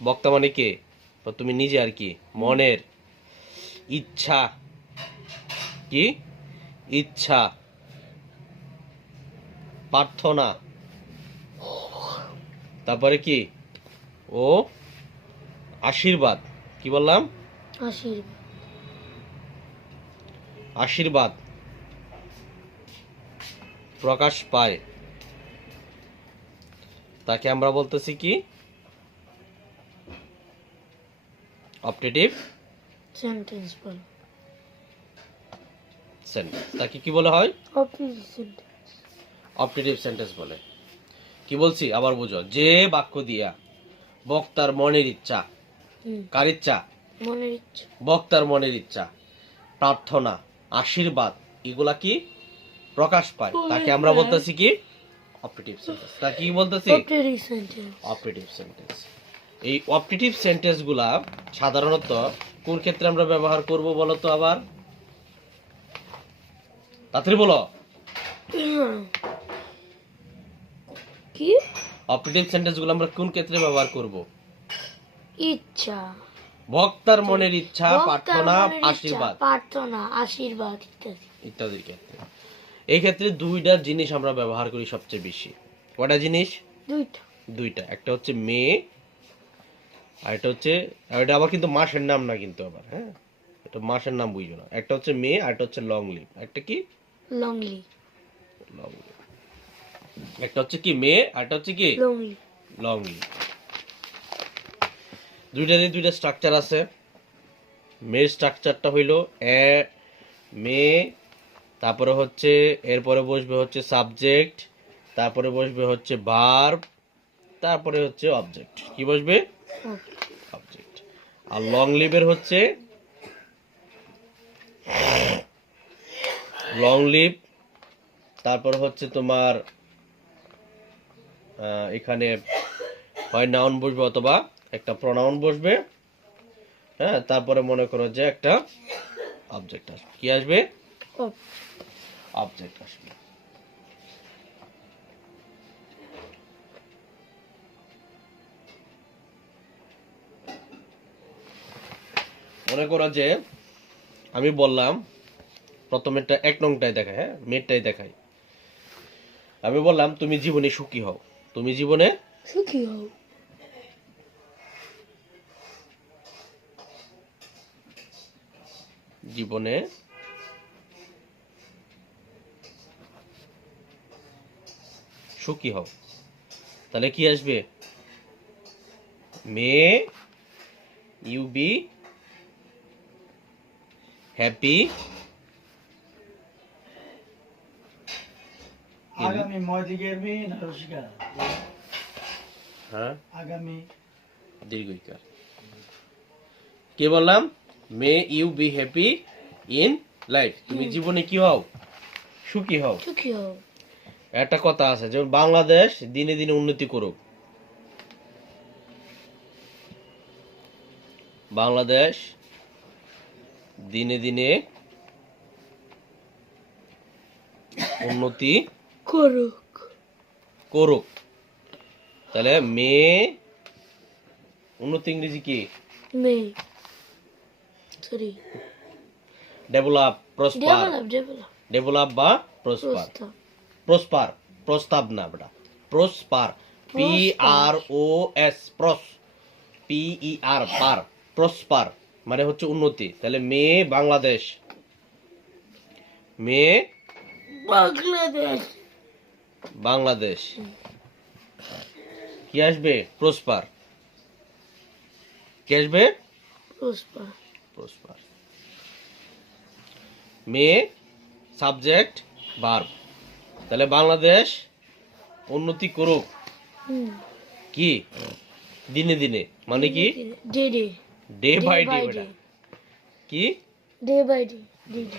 বক্তা মানে কে? বা তুমি নিজে আর কি, মনের ইচ্ছা, কি ইচ্ছা, প্রার্থনা, তারপরে কি ও আশীর্বাদ, কি বললাম? আশীর্বাদ আশীর্বাদ প্রকাশ পায়, তাকে আমরা বলতেছি কি? অপারেটিভ সেন্টেন্স বল সেন্টেন্স। তাকে কি বলা হয়? অপারেটিভ সেন্টেন্স অপারেটিভ সেন্টেন্স বলে। কি বলছি আবার বুঝো, যে বাক্য দিয়া বক্তার মনের ইচ্ছা, কার ইচ্ছা? মনের ইচ্ছা বক্তার মনের ইচ্ছা, প্রার্থনা, আশীর্বাদ, এগুলা কি প্রকাশ পায়, তাকে আমরা বলতেছি কি? Operative sentence. তাকে কি বলতেছি? Operative sentence operative sentence. এই অপারেটিভ সেন্টেন্স গুলা সাধারণত কোন ক্ষেত্রে আমরা ব্যবহার করব বলো তো আবার, তাড়াতাড়ি বলো। কি? অপারেটিভ সেন্টেন্স গুলো আমরা কোন ক্ষেত্রে ব্যবহার করব? ইচ্ছা, বক্তার মনের ইচ্ছা, বক্তার প্রার্থনা, মনের ইচ্ছা, আশীর্বাদ প্রার্থনা, আশীর্বাদ ইত্যাদি ইত্যাদির ক্ষেত্রে। এই ক্ষেত্রে দুইটা জিনিস আমরা ব্যবহার করি সবচেয়ে বেশি। কয়টা জিনিস? দুইটা দুইটা। একটা হচ্ছে মেয়ে, আর এটা হচ্ছে, আর এটা আবার কিন্তু মাসের নাম না কিন্তু আবার, হ্যাঁ এটা মাসের নাম বুঝো না। একটা হচ্ছে মেয়ে আর একটা হচ্ছে লং লিভ। একটা কি? লংলি লং লিভ। একটা হচ্ছে কি মেয়ে আর একটা হচ্ছে কি লংলি লং লিভ। দুইটারই দুইটা স্ট্রাকচার আছে। মেয়ের স্ট্রাকচারটা হইলো মেয়ে, তারপরে হচ্ছে এরপরে বসবে হচ্ছে সাবজেক্ট, তারপরে বসবে হচ্ছে ভার্ব, তারপরে হচ্ছে অবজেক্ট। কি বসবে? অবজেক্ট। আর লং লিভের হচ্ছে লং লিভ, তারপর হচ্ছে তোমার এখানে হয় নাউন বসবে অথবা একটা প্রনাউন বসবে, হ্যাঁ তারপরে মনে করো যে একটা অবজেক্ট আসবে। কি আসবে? অবজেক্ট আসবে। মনে করো যে আমি বললাম প্রথমেরটা 1 নংটাই দেখায়, হ্যাঁ মেয়েরটাই দেখাই। আমি বললাম তুমি জীবনে সুখী হও। তুমি জীবনে সুখী হও। জীবনে সুখী হও। তাহলে কি আসবে? মে ইউ বি হ্যাপি আগামী ময়দিকের মিন রসিকা, হ্যাঁ আগামী দীর্ঘইকার। কি বললাম? May you be happy in life. তুমি জীবনে কি হও? সুখী হও। সুখী হও। একটা কথা আছে, যেমন বাংলাদেশ দিনে দিনে উন্নতি করুক। বাংলাদেশ দিনে দিনে উন্নতি করুক করুক। তাহলে মে উন্নতি ইংরেজি কি? May sorry develop, prosper. Develop develop বা প্রসপার। প্রস্তাব প্রসপার, প্রস্তাব না বেটা, prosper, P R O S, pros, P E R, per, prosper মানে হচ্ছে উন্নতি। তাহলে মে বাংলাদেশ, মে বাংলাদেশ বাংলাদেশ কি আসবে? প্রসপার। কি আসবে? Prosper prosper. May subject verb. তাহলে বাংলাদেশ উন্নতি করুক কি? দিনে দিনে মানে কি? Day day day by day by বেটা। day. কি? ডে বাই ডে দুইটা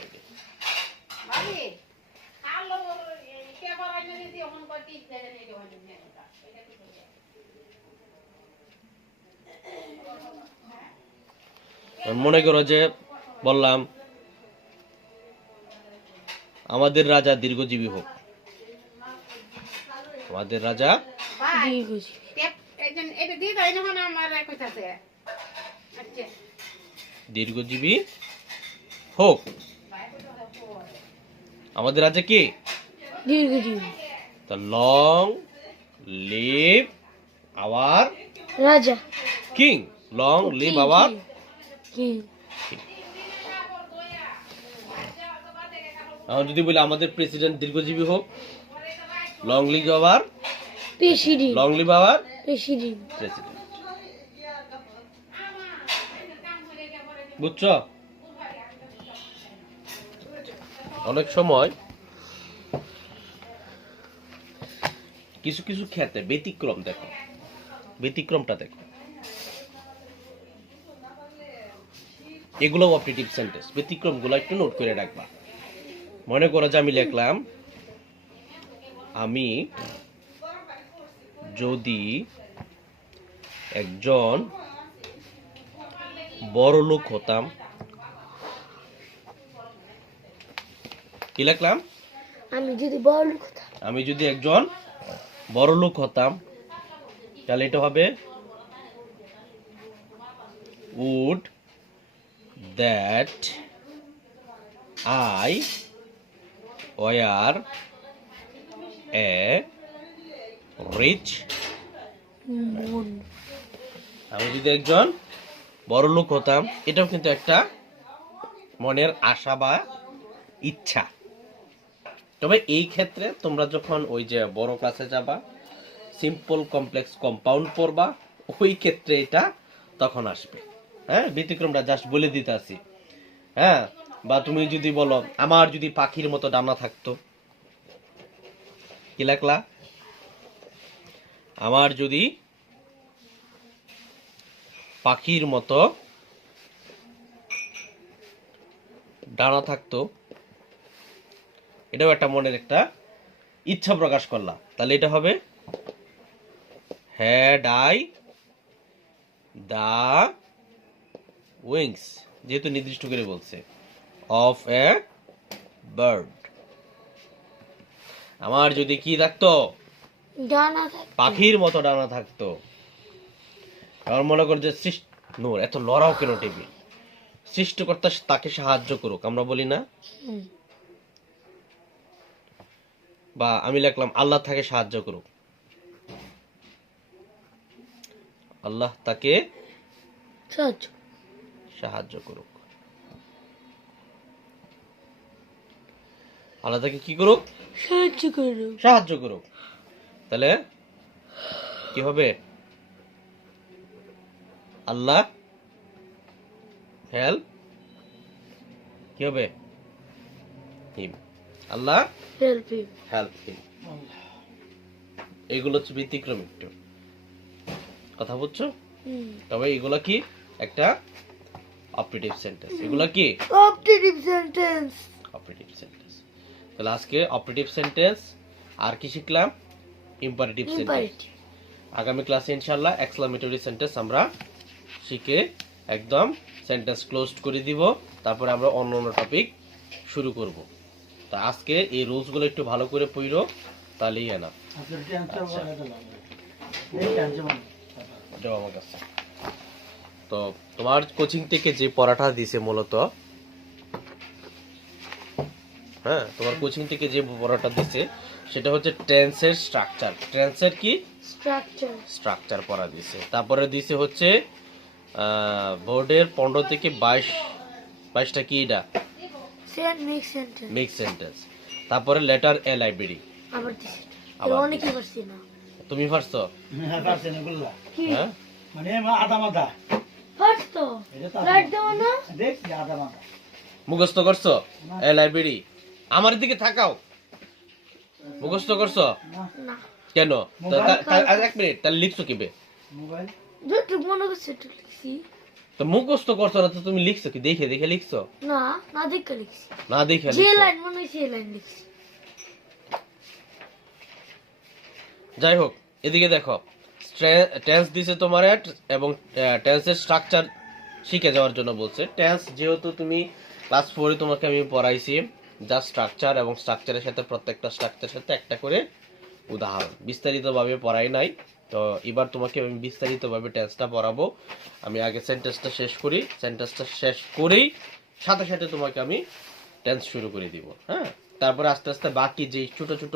মনে করো যে বললাম আমাদের রাজা দীর্ঘজীবী হোক, আমাদের রাজা দীর্ঘজীবী হোক। আমাদের রাজা কি? দীর্ঘজীবী The long live our রাজা king. Long live our কি এখন যদি বলি আমাদের প্রেসিডেন্ট দীর্ঘজীবী হোক, long live our, president long live our president president. বুঝছো? অনেক সময় কিছু কিছু ক্ষেত্রে ব্যতিক্রম দেখো, ব্যতিক্রমটা দেখো, এগুলো অপারেটিভ সেন্টেন্স। ব্যতিক্রমগুলো একটু নোট করে রাখবা। মনে করো যে আমি লিখলাম আমি যদি একজন বড় লোক হতাম, কি লিখলাম? আমি যদি বড় লোক হতাম আমি যদি একজন বড় লোক হতাম, তাহলে এটা হবে would that I were a rich, মন আমি যদি একজন বড় লোক হতাম, এটাও কিন্তু একটা মনের আশা বা ইচ্ছা। তবে এই ক্ষেত্রে তোমরা যখন ওই যে বড় ক্লাসে যাবা, সিম্পল কমপ্লেক্স কম্পাউন্ড পড়বা, ওই ক্ষেত্রে এটা তখন আসবে। হ্যাঁ, ব্যতিক্রমটা জাস্ট বলে দিতে আসি। হ্যাঁ, বা তুমি যদি বলো আমার যদি পাখির মতো ডানা থাকতো, কি লেখলা? আমার যদি পাখির মতো ডানা থাকতো, এটাও একটা মনের একটা ইচ্ছা প্রকাশ করলা, তাহলে এটা হবে হ্যাড আই দা উইংস, যেহেতু নির্দিষ্ট করে বলছে, অফ এ বার্ড। আমার যদি কি থাকতো? ডানা থাকে পাখির মতো ডানা থাকতো। আমার মনে কর যে নূর এত লড়াও কেন টেবিল, সৃষ্টিকর্তা তাকে সাহায্য করুক, আমরা বলি না? হুম। বা আমি লিখলাম আল্লাহ তাকে সাহায্য করুক, আল্লাহ তাকে সাহায্য সাহায্য করুক, আল্লাহ তাকে কি করুক? সাহায্য করো সাহায্য করুক। তাহলে কি হবে? আল্লাহ হেল্প, কি হবে? হিম, আল্লাহ হেল্প হিম হেল্প হিম। এইগুলো হচ্ছে ব্যতিক্রম একটু, কথা বুঝছো? তবে এগুলো কি একটা অপারেটিভ সেন্টেন্স, এগুলো কি অপারেটিভ সেন্টেন্স অপারেটিভ সেন্টেন্স। তাহলে আজকে অপারেটিভ সেন্টেন্স আর কি শিখলাম? Imperative sentence. ইম্পারেটিভ আগামী ক্লাসে ইনশাআল্লাহ এক্সক্লামেটরি সেন্টেন্স আমরা শিখে একদম সেন্টেন্স ক্লোজড করে দিব, তারপরে আমরা অন্য অন্য টপিক শুরু করব। তা আজকে এই রুলসগুলো একটু ভালো করে পড়ো, তাহলেই এনাফ। যাও আমার কাছে। তো তোমার কোচিং থেকে যে পড়াটা দিছে মূলত, হ্যাঁ, তোমার কোচিং থেকে যে পড়াটা দিছে সেটা হচ্ছে টেন্সের স্ট্রাকচার। টেন্সের কি স্ট্রাকচার স্ট্রাকচার পড়া দিছে। তারপরে দিছে হচ্ছে বোর্ডের 15 থেকে 22টা কি এটা মিক্স সেন্টেন্স মিক্স সেন্টেন্স। তারপরে লেটার এ লাইব্রেরি আবার দিছি আবার অনেকই পারছি না তুমি পারছো? হ্যাঁ, পারছেন এগুলা। হ্যাঁ, মানে আধা মাথা পারছো এটা তো রাইট দাও না দেখছি আধা মাথা। মুখস্থ করছো এ লাইব্রেরি? আমার দিকে তাকাও, মুখস্থ করছো না কেন? এক মিনিট, তাহলে লিখছো কিবে? মোবাইল যতটুকু মনে করছে একটু লিখছি তো মুখস্থ করছো না তো তুমি লিখছো কি দেখে দেখে লিখছো? না না দেখে লিখছি, না দেখে যে লিখছো। লাইন মনে হয় সেই লাইন লিখছি। যাই হোক, এদিকে দেখো, টেন্স দিছে তোমার এবং টেন্সের স্ট্রাকচার শিখে যাওয়ার জন্য বলছে। টেন্স যেহেতু তুমি ক্লাস 4 তোমাকে আমি পড়াইছি, যা স্ট্রাকচার এবং স্ট্রাকচারের সাথে প্রত্যেকটা স্ট্রাকচারের সাথে একটা করে উদাহরণ, বিস্তারিতভাবে পড়াই নাই। তো এবার তোমাকে আমি বিস্তারিতভাবে টেন্সটা পড়াবো। আমি আগে সেন্টেন্সটা শেষ করি, সেন্টেন্সটা শেষ করেই সাথে সাথে তোমাকে আমি টেন্স শুরু করে দিব। হ্যাঁ, তারপরে আস্তে আস্তে বাকি যে ছোট ছোট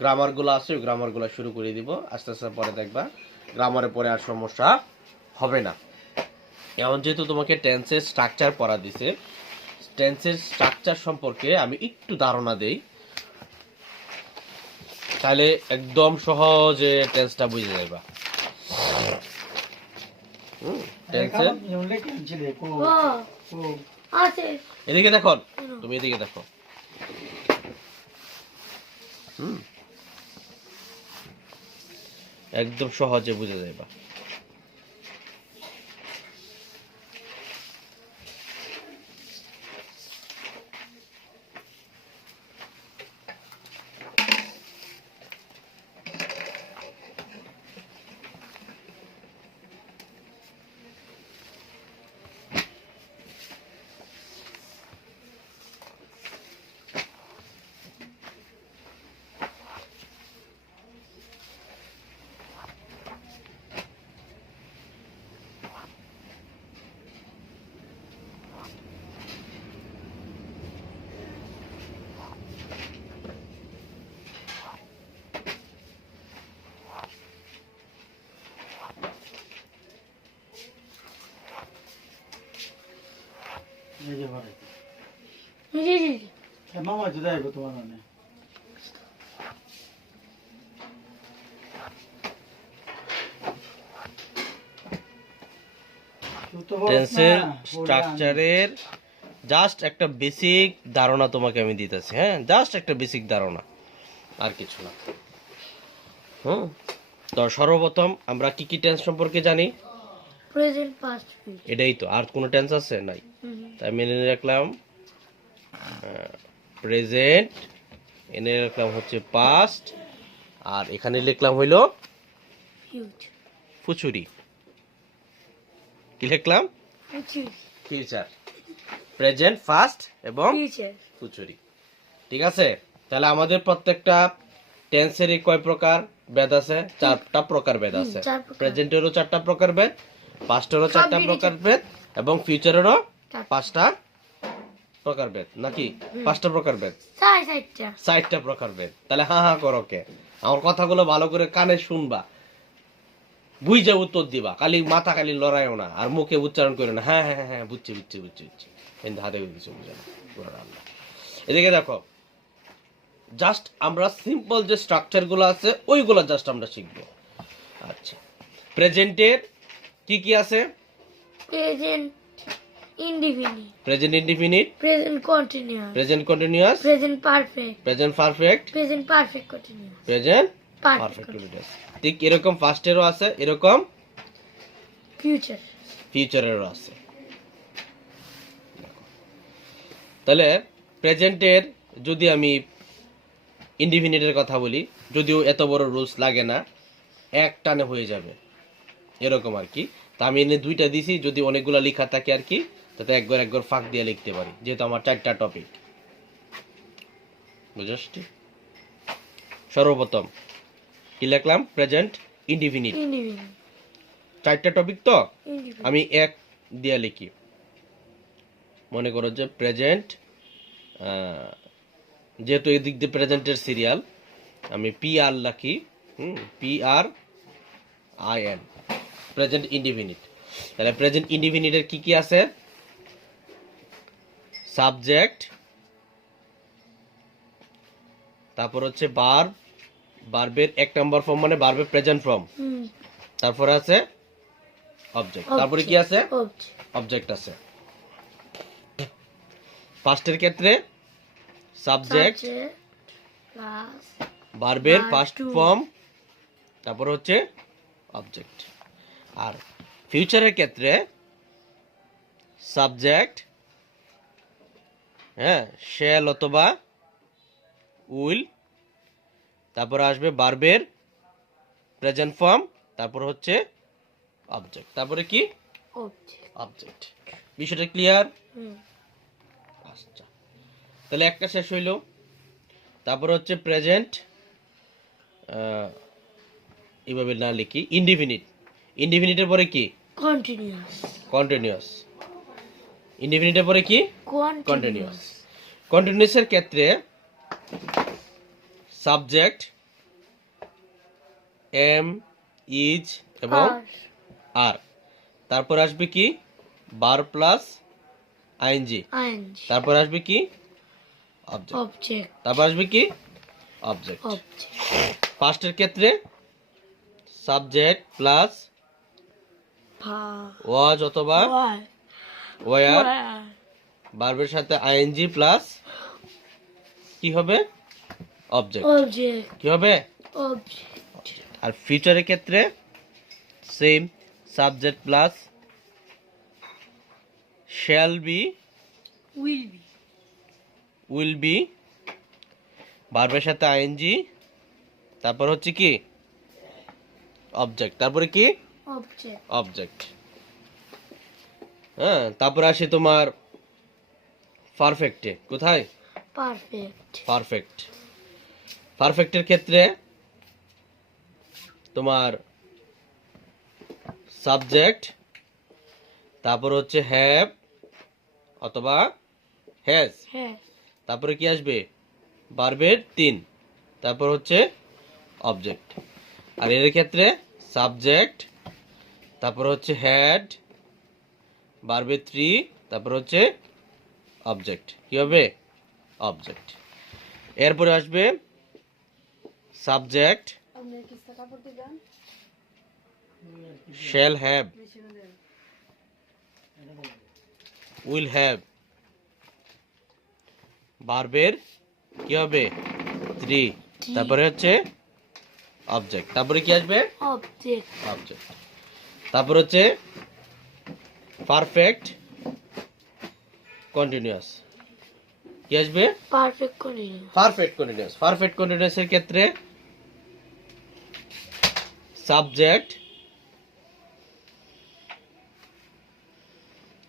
গ্রামারগুলো আছে ওই গ্রামারগুলো শুরু করে দিব আস্তে আস্তে, পরে দেখবা গ্রামারে পরে আর সমস্যা হবে না। এখন যেহেতু তোমাকে টেন্সের স্ট্রাকচার পড়া দিছে, টেন্সের স্ট্রাকচার সম্পর্কে আমি একটু ধারণা দেই, তাহলে একদম সহজে টেন্সটা বুঝে যাইবা। টেন্সের ও আছে, এদিকে দেখো, তুমি এদিকে দেখো। একদম সহজে বুঝে যাইবা। জি জি জি। মামা তো দেখো তোমার মানে টেন্সের স্ট্রাকচারের জাস্ট একটা বেসিক ধারণা তোমাকে আমি দিতেছি। হ্যাঁ, জাস্ট একটা বেসিক ধারণা, আর কিছু না। তো সর্বপ্রথম আমরা কি কি টেন্স সম্পর্কে জানি? Present past future. এটাই তো, আর কোনো টেন্স আছে? নাই। তাই মেনে রাখলাম প্রেজেন্ট, এনে রাখলাম হচ্ছে পাস্ট, আর এখানে লিখলাম হইলো ফিউচার। ফুচুরি। কি লিখলাম? ফিউচার। ফিউচার, প্রেজেন্ট, ফাস্ট এবং ফিউচার। ফুচুরি। ঠিক আছে, তাহলে আমাদের প্রত্যেকটা টেন্সের কয় প্রকার ভেদ আছে? 4টা প্রকার ভেদ আছে। 4 প্রকার। প্রেজেন্টেরও 4টা প্রকার ভেদ, পাস্টেরও 4টা প্রকার ভেদ এবং ফিউচারেরও 5টা প্রকার ভেদ, নাকি 5টা প্রকার ভেদ, সাইডটা 60টা প্রকার ভেদ। তাহলে হা হা করো কে? আমার কথাগুলো ভালো করে কানে শুনবা, বুঝে উত্তর দিবা, খালি মাথা খালি লড়াইও না আর মুখে উচ্চারণ করে না হ্যাঁ হ্যাঁ হ্যাঁ বুঝছি বুঝছি বুঝছি বুঝছি, কিন্তু হাতে কিছু বুঝে না। এদিকে দেখো, জাস্ট আমরা সিম্পল যে স্ট্রাকচার গুলো আছে ওইগুলো জাস্ট আমরা শিখবো। আচ্ছা, প্রেজেন্টের কি কি আছে? Present indefinite, present indefinite, present continuous, present continuous, present perfect, present perfect, present perfect continuous, present perfect perfect continuous. ঠিক এরকম ফার্স্টেরও আছে, এরকম ফিউচার। ফিউচারেরও আছে। তাহলে প্রেজেন্টের যদি আমি ইনডিফিনিটের কথা বলি, যদিও এত বড় রুলস লাগে না, এক টানে হয়ে যাবে এরকম আর কি। তা আমি এনে 2টা দিছি, যদি অনেকগুলো লেখা থাকে আর কি, তাতে একবার ফাঁক দিয়ে লিখতে পারি, যেহেতু আমার 4টা টপিক। বুঝছি? সর্বপ্রথম কি লিখলাম? Present indefinite. ইনডিফিনিট 4টা টপিক তো ইনডিফিনিট আমি এক দিয়ে লিখি। মনে করো যে প্রেজেন্ট, যেহেতু এদিক দিয়ে প্রেজেন্টের সিরিয়াল, আমি PR লিখি, PRIN, প্রেজেন্ট ইনডিফিনিট। তাহলে প্রেজেন্ট ইনডিফিনিটের কি কি আছে? সাবজেক্ট, তারপর হচ্ছে ভার্ব, ভার্বের 1 নম্বর ফর্ম মানে ভার্বের প্রেজেন্ট ফর্ম, তারপরে আছে অবজেক্ট, তারপরে কি আছে? অবজেক্ট আছে। ফার্স্টের ক্ষেত্রে সাবজেক্ট, প্লাস ভার্বের Verb ফার্স্ট to. ফর্ম, তারপর হচ্ছে অবজেক্ট। আর ফিউচারের ক্ষেত্রে সাবজেক্ট, হ্যাঁ, শ্যাল অথবা উইল, তারপর আসবে ভার্বের প্রেজেন্ট ফর্ম, তারপর হচ্ছে অবজেক্ট, তারপরে কি অবজেক্ট। অবজেক্ট। বিষয়টা ক্লিয়ার? হুম। আচ্ছা, তাহলে একটা শেষ হইলো। তারপর হচ্ছে প্রেজেন্ট, এইভাবে না লিখি, ইনডিফিনিট। ইনডিফিনিটের পরে কি কন্টিনিউয়াস। কন্টিনিউয়াস। ইনডিফিনিটের পরে কি কন্টিনিউয়াস। কন্টিনিউয়াস। কন্টিনিউয়াসের ক্ষেত্রে সাবজেক্ট এম, ইজ এবং আর, তারপর আসবে কি বার প্লাস আইএনজি, আইএনজি। তারপর আসবে কি অবজেক্ট, অবজেক্ট। তারপর আসবে কি অবজেক্ট। অবজেক্ট। ফার্স্টের ক্ষেত্রে সাবজেক্ট প্লাস ওয়াজ অথবা ওয়ার, ভার্বের সাথে আইএনজি প্লাস কি হবে অবজেক্ট, অবজেক্ট। কি হবে। অবজেক্ট। আর ফিউচারের ক্ষেত্রে same, subject plus shall be, will B. Will B, ভার্বের সাথে আইএনজি, তারপর হচ্ছে কি অবজেক্ট, তারপরে কি অবজেক্ট। অবজেক্ট। হ্যাঁ, তারপর আসে তোমার পারফেক্টে। কোথায় পারফেক্ট। পারফেক্ট। পারফেক্টের ক্ষেত্রে তোমার সাবজেক্ট, তারপর হচ্ছে হ্যাভ অথবা হ্যাজ, হ্যাঁ। তারপরে কি আসবে ভার্বের 3, তারপর হচ্ছে অবজেক্ট। আর এর ক্ষেত্রে সাবজেক্ট, তারপর হচ্ছে হ্যাড, ভার্বের 3, তারপর হচ্ছে অবজেক্ট, কি হবে অবজেক্ট। এরপরে আসবে subject shall have, will have, ভার্বের কি হবে 3, তারপরে হচ্ছে অবজেক্ট, তারপরে কি আসবে অবজেক্ট। অবজেক্ট। তারপর হচ্ছে পারফেক্ট কন্টিনিউয়াস, কি আসবে perfect continuous. Perfect continuous. Perfect কন্টিনিউয়াসের ক্ষেত্রে subject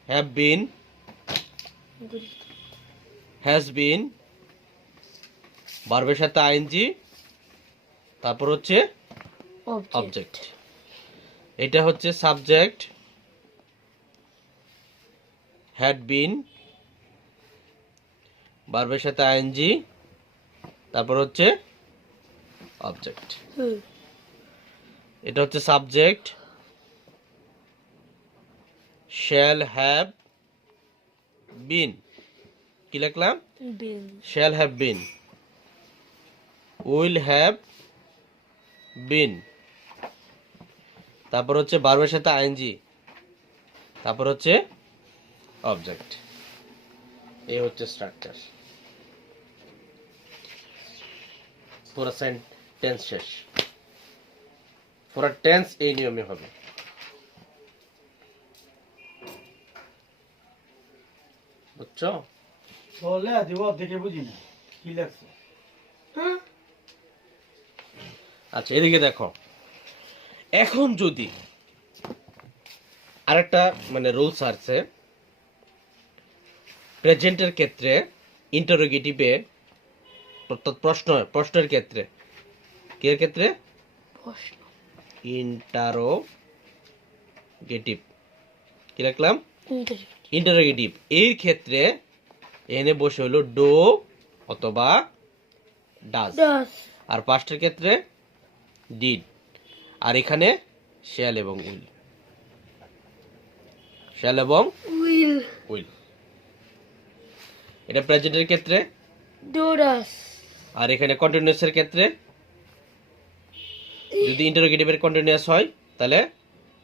have been, has been, ভার্বের সাথে আইএনজি, তারপর হচ্ছে অবজেক্ট। এটা হচ্ছে সাবজেক্ট had been, ভার্বের সাথে আইএনজি, তারপর হচ্ছে অবজেক্ট। হুম। এটা হচ্ছে সাবজেক্ট shall have been, কি লিখলাম বিন। shall have been, will have been, তারপর হচ্ছে ভার্বের সাথে আইএনজি, তারপর হচ্ছে অবজেক্ট। এই হচ্ছে স্ট্রাকচার। পুরো সেন্টেন্স শেষ, পুরো টেন্স এই নিয়মে হবে। বুঝছো? বলে দিব দেখে বুঝি না কি লাগছে। হ্যাঁ। আচ্ছা, এদিকে দেখো, এখন যদি আরেকটা মানে রুলস আছে প্রেজেন্টের ক্ষেত্রে, ইন্টারোগেটিভে, প্রশ্নের ক্ষেত্রে, কি এর ক্ষেত্রে প্রশ্ন। ইন্টারোগেটিভ, কি লিখলাম ইন্টারভিউ। ইন্টারোগেটিভ, এই ক্ষেত্রে এনে বসে হলো ডো অথবা ডাজ, ডাস। আর পাস্টের ক্ষেত্রে ডিড, আর এখানে শ্যাল এবং উইল, শ্যাল এবং উইল। উইল। এটা প্রেজেন্টের ক্ষেত্রে, ডু ডাস। আর এখানে কন্টিনিউয়াসের ক্ষেত্রে, যদি ইন্টারোগেটিভের কন্টিনিউয়াস হয় তাহলে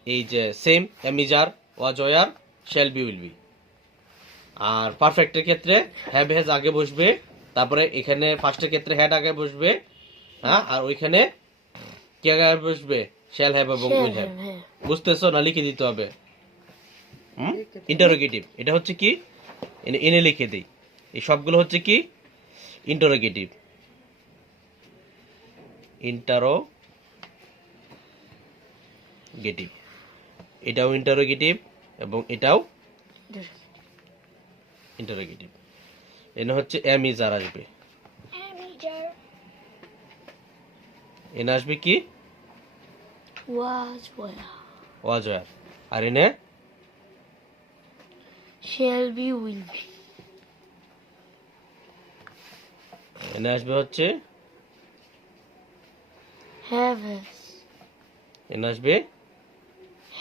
এই যে same, am is are, was were, shall be, will be. আর পারফেক্টের ক্ষেত্রে হ্যাভ হ্যাজ আগে বসবে, তারপরে এখানে ফার্স্টের ক্ষেত্রে হ্যাড আগে বসবে, হ্যাঁ, আর ওইখানে কি আগে বসবে শ্যাল হ্যাভ এবং উইল হ্যাভ। হ্যাঁ। বুঝতেছো না লিখে দিতে হবে? ইন্টারোগেটিভ। এটা হচ্ছে কি, এনে লিখে দেই, এই সবগুলো হচ্ছে কি ইন্টারোগেটিভ। ইন্টারোগেটিভ, এটাও ইন্টারোগেটিভ এবং এটাও ইন্টারোগেটিভ। এনে হচ্ছে এম ইজ আর আসবে, এনে আসবে কি was were ওয়াজ ওয়ার, আর এনে shall be will be এনে আসবে হচ্ছে have has এনে আসবে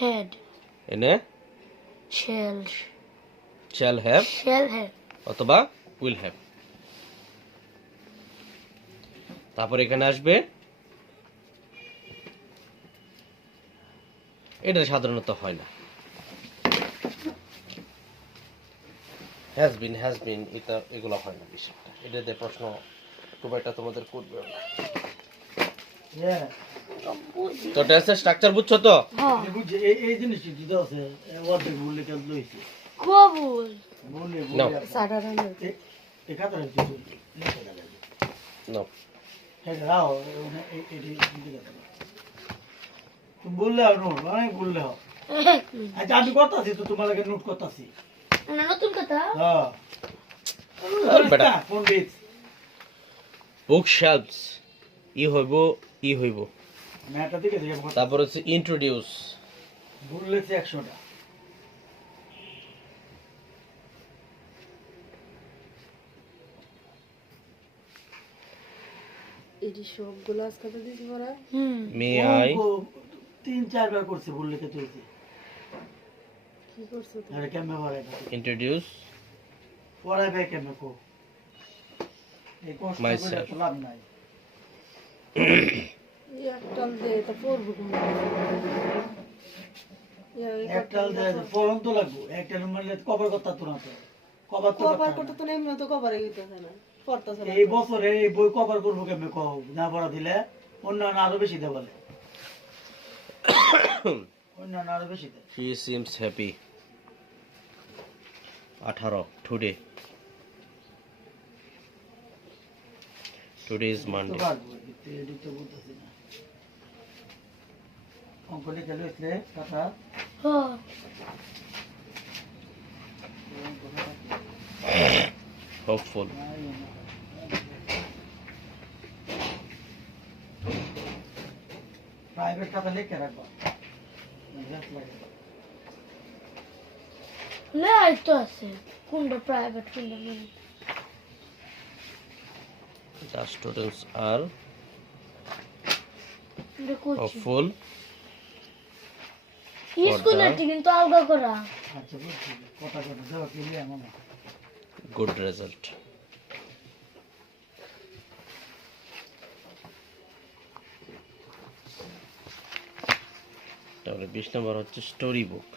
had এনে shall শ্যাল হ্যাভ have অথবা উইল হ্যাভ। তারপর এখানে আসবে, এটা সাধারণত হয় না, হ্যাজ বিন এটা এগুলো হয় না বেশি একটা। এটাতে প্রশ্ন খুব একটা তোমাদের করবে না। হ্যাঁ তো টেন্সের স্ট্রাকচার বুঝছো তো? ha বুঝছি এই জিনিসটা কি আছে অর্ধেক বললে কেন লইছে কবুল বললে No. এই খাতার কিছু লিখে দাও নো, হ্যাঁ রাও এটি লিখে দাও তুমি বললে আর নোট অনেক বললে হও আচ্ছা আমি করতেছি তো তোমার লাগে নোট করতেছি না নতুন কথা হ্যাঁ বেটা। কোন বেচ বুক শেলফস ই হইব। ম্যাটা দিকে দিয়ে তারপর হচ্ছে ইন্ট্রোডিউস, বললেছে 100টা এটি সবগুলো আজকে তো দিছি পড়া মে আই 3-4 বার করছে বললে কে তুইছে কি করছো তুমি আরে কেমনে পড়াই ইন্ট্রোডিউস পড়াই ভাই কেমনে কো এই কষ্ট করে Myself. তো লাভ নাই এই একটাল দে তা পড়বো কোন একটাল দেয় ফোরন তো লাগবো একটা মারলে কভার করতে তো না তো কভার তো কভার করতে করতে তো এমনি তো কভারে গিয়েছে না পড়তাছে না এই বছরে এই বই কভার করবো কেমনে কও না পড়া দিলে অন্যান্য আরো বেশি দেয় বলে অন্যান্য আরো বেশি দেয় she seems happy. 18 today is তো মানডে। পারবো এদিক তো বুঝতেছি না অঙ্ক লিখে লইছিলে কথা ha হোপফুল, প্রাইভেট খাতা লিখে রাখবো না তো আছে কোনটা প্রাইভেট কোনটা মিল দ্য স্টুডেন্টস আর এটা কোচিং হোপফুল স্কুলের থেকে কিন্তু আলগা করা আচ্ছা বুঝছি কথা কথা দেওয়া কিনলে আমার গুড রেজাল্ট। তাহলে 20 নম্বর হচ্ছে স্টোরি বুক।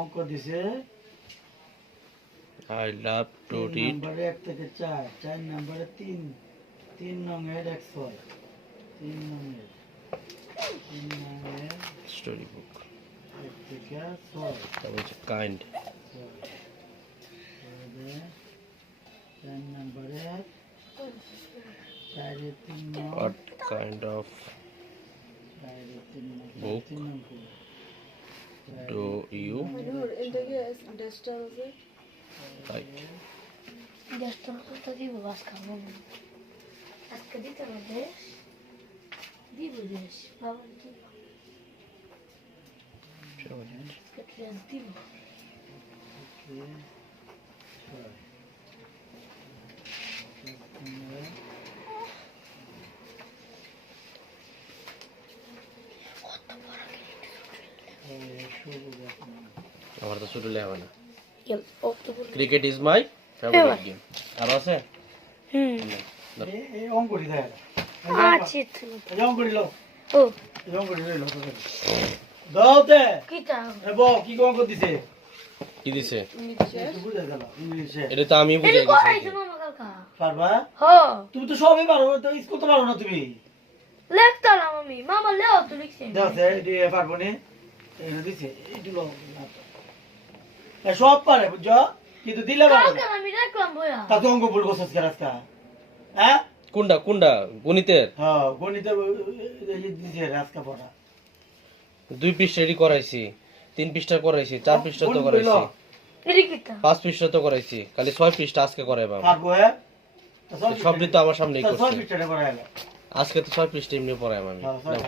অঙ্ক দিছে আই লাভ টু রিড নম্বরে 1 থেকে 4 নম্বরে 3 নংয়ের 106 3 নংয়ের স্টোরি বুক। 1 থেকে 6 তারপর হচ্ছে কাইন্ড, 4 নম্বরে 4 3 নং হোয়াট কাইন্ড অফ 3 নং Book. 3 নং ডু ইউ মনুর এন্ডগে ডেস্টার আছে লাইক? দেশটা তো দিব বাস খাবো আজকে দিতে হবে দেশ দিব দেশ বাবা কি ট্রেন দিব আমার তো শুরু হবে না। গেল October cricket is my favourite game. আর আছে এই অঙ্কটি দেয় আছে তো এই অঙ্কটি লো ও এই অঙ্কটি লইলো দাওতে কিটা এব কি অঙ্ক দিছে কি দিছে? একটু বুঝে গেল ইংলিশে এটা তো আমি বুঝে এটা গেছি। করাইছে মামা কালকা পারবা হ্যাঁ তুমি তো সবই পারো তো স্কুল তো পারো না তুমি লেখতাম আমি মামা লেও তো লিখছে দেখছে দিয়ে পারবো নি এটা দিছে এগুলো সব পারে বুঝছো কিন্তু দিলে পারে কালকে না। আমি রাখলাম বইয়া তা তো অঙ্ক ভুল করছিস কে রাস্তা হ্যাঁ কোনটা কোনটা গণিতের হ্যাঁ গণিতে এই যে দিছে রাস্তা পড়া 2 পৃষ্ঠা রেডি করাইছি 3 পৃষ্ঠা করাইছি 4 পৃষ্ঠা তো করাইছি এদিকে 5 পৃষ্ঠা তো করাইছি খালি 6 পৃষ্ঠা আজকে করাইবা পারবো হ্যাঁ সবই তো আমার সামনেই সব করছে পিছনে পড়া গেল আজকে তো 6 পৃষ্ঠা এমনি পড়াইম আমি হ্যাঁ নাও,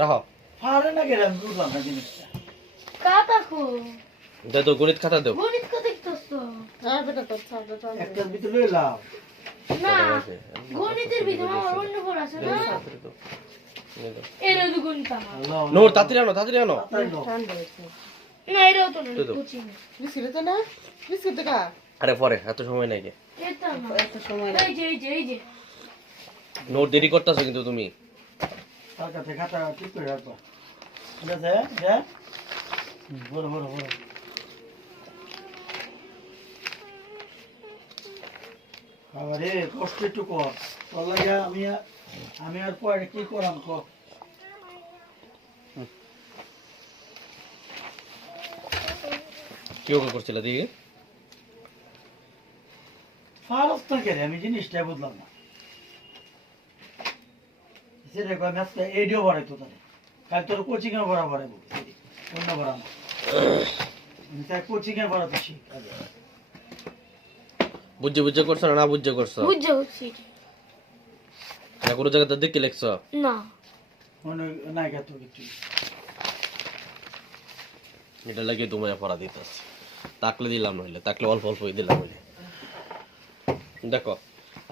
রাখো পারে না গেলাম বুঝলাম না জিনিসটা কাটা কো দে তো গণিত খাতা দাও গণিত কত দেখতেছ আর বেটা তোর ছাড়টা টান দে। একটার ভিতরে লইলাম না গণিতের ভিতরে আমার অন্য পড়া আছে না এর তো গণিত আমার নোর তাড়াতাড়ি আনো টান দিয়েছে। না এটাও তো না তো দাও। কোচিং বিস্কিট তো না বিস্কিট তো কা আরে পরে এত সময় নাই যে এটা না এত সময় না। এই যে নোট দেরি করতেছো কিন্তু তুমি তার কাছে খাতা ঠিক করে রাখবা ঠিক আছে হ্যাঁ বড় বড় বড় আরে কষ্ট একটু কর তোর লাগে আমি আর পরে কি করাম ক কি ওকে করছিল দিকে ফারস না কে রে আমি জিনিসটা বুঝলাম না সেটা কয় আমি আজকে এডিও বাড়াইতো তাহলে কাল তোর কোচিং এ ভরা বাড়াবো অন্য ভরা না আমি তাই কোচিং এ ভরাতে শিখ আগে বুঝে করছো না বুঝে করছো বুঝছি না কোনো জায়গাতে দেখে লিখছো না মনে নাই গেত কিছু এটা লাগে তোমায় পড়া দিতেছি তাকলে দিলাম নইলে তাকলে অল্প অল্পই দিলাম হইলে দেখো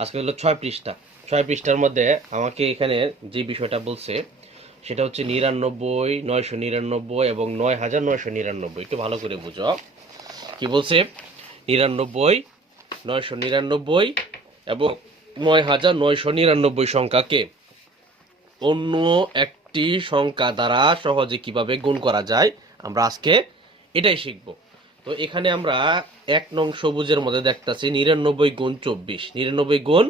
আজকে হলো 6 পৃষ্ঠা 6 পৃষ্ঠার মধ্যে আমাকে এখানে যে বিষয়টা বলছে সেটা হচ্ছে 99 999 এবং 9999 একটু ভালো করে বুঝো কি বলছে 99 999 এবং 9999 সংখ্যাকে অন্য একটি সংখ্যা দ্বারা সহজে কিভাবে গুণ করা যায় আমরা আজকে এটাই শিখব তো এখানে আমরা 1 নং সবুজের মধ্যে দেখতাছি 99 গুণ 24 99 গুণ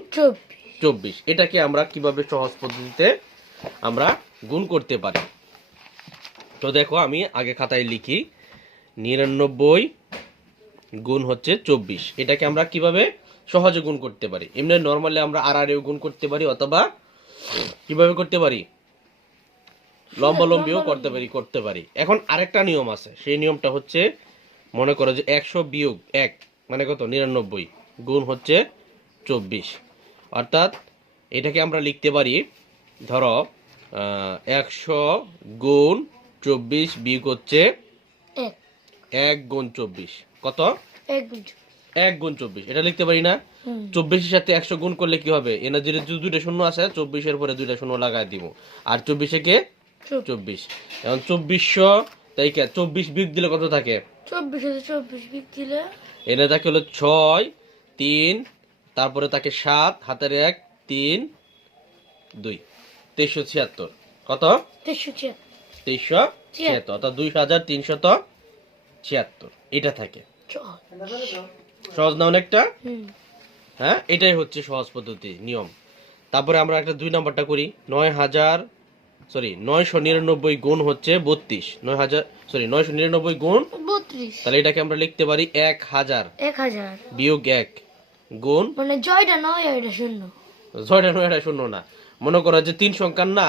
24 এটাকে আমরা কিভাবে সহজ পদ্ধতিতে আমরা গুণ করতে পারি তো দেখো আমি আগে খাতায় লিখি 99 গুণ হচ্ছে 24 এটাকে আমরা কিভাবে সহজে গুণ করতে পারি এমনি নরমালি আমরা আর গুণ করতে পারি অথবা কিভাবে করতে পারি লম্বালম্বিও করতে পারি এখন আরেকটা নিয়ম আছে সেই নিয়মটা হচ্ছে মনে করো যে 100 বিয়োগ 1 মানে কত 99 গুণ হচ্ছে 24 অর্থাৎ এটাকে আমরা লিখতে পারি ধরো 100 গুণ 24 বিয়োগ হচ্ছে 1 গুণ 24 কত 1 গুণ 24 এটা লিখতে পারি না 24 এর সাথে 100 গুণ করলে কি হবে এনা যে দুইটা শূন্য আছে 24 এর পরে দুইটা শূন্য লাগায় দিব আর 24 কে 24 এখন 2400 তাই কে 24 বিয়োগ দিলে কত থাকে 24 বিক দিলে এনে থাকে হলো 6 3 তারপরে থাকে 7 হাতের 1 3 2 2376 কত 2376 অর্থাৎ 2376 এটা থাকে সহজ না অনেকটা হ্যাঁ এটাই হচ্ছে সহজ পদ্ধতি নিয়ম তারপরে আমরা একটা 2 নাম্বারটা করি 999 গুণ হচ্ছে 32 999 গুণ 32 তাহলে এটাকে আমরা লিখতে পারি 1000 বিয়োগ 1 গুণ মানে জয়টা নয় এটা শূন্য ছয়টা নয় এটা শূন্য না মনে করো যে 3 সংখ্যার না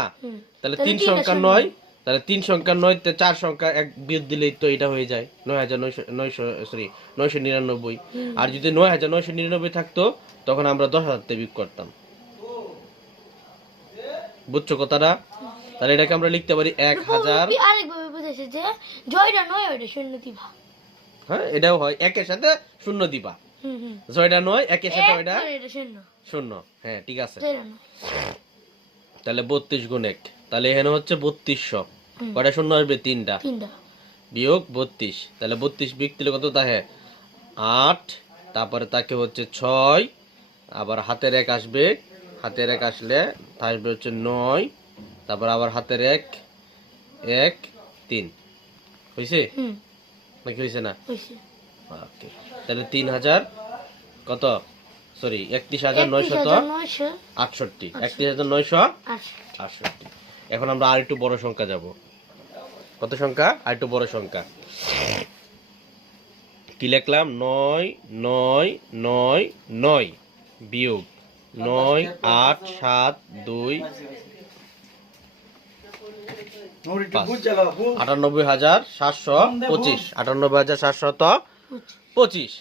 তাহলে 3 সংখ্যার নয় তাহলে 3 সংখ্যার নয় তে 4 সংখ্যা এক বিয়োগ দিলেই তো এটা হয়ে যায় 999 আর যদি 9999 থাকতো তখন আমরা 10000 তে বিয়োগ করতাম বুঝছো কথাটা তাহলে এটাকে আমরা লিখতে পারি 1000 আরেকভাবে বুঝেছে যে জয়টা নয় এটা শূন্য দিবা হ্যাঁ এটাও হয় একের সাথে শূন্য দিবা জয়টা নয় একের সাথে ওইটা এটা শূন্য শূন্য হ্যাঁ ঠিক আছে জয়টা নয় তাহলে 32 গুণ 1 তাহলে এখানে হচ্ছে 3200 কয়টা শূন্য আসবে তিনটা বিয়োগ 32 তাহলে 32 বিয়োগ দিলে কত থাকে 8 তারপরে তাকে হচ্ছে 6 আবার হাতের 1 আসবে হাতের 1 আসলে আসবে হচ্ছে 9 তারপর আবার হাতের 1 3 হইছে নাকি হইছে না ওকে তাহলে 3000 কত সরি 31,968, 31,968। এখন আমরা আর একটু বড় সংখ্যা যাব। কত সংখ্যা? আর একটু বড় সংখ্যা কি লিখলাম? 9 9 9 9 বিয়োগ 9 8 7 2 নোর একটু বুঝ জ্বালা বুঝ 98,725, 98,725।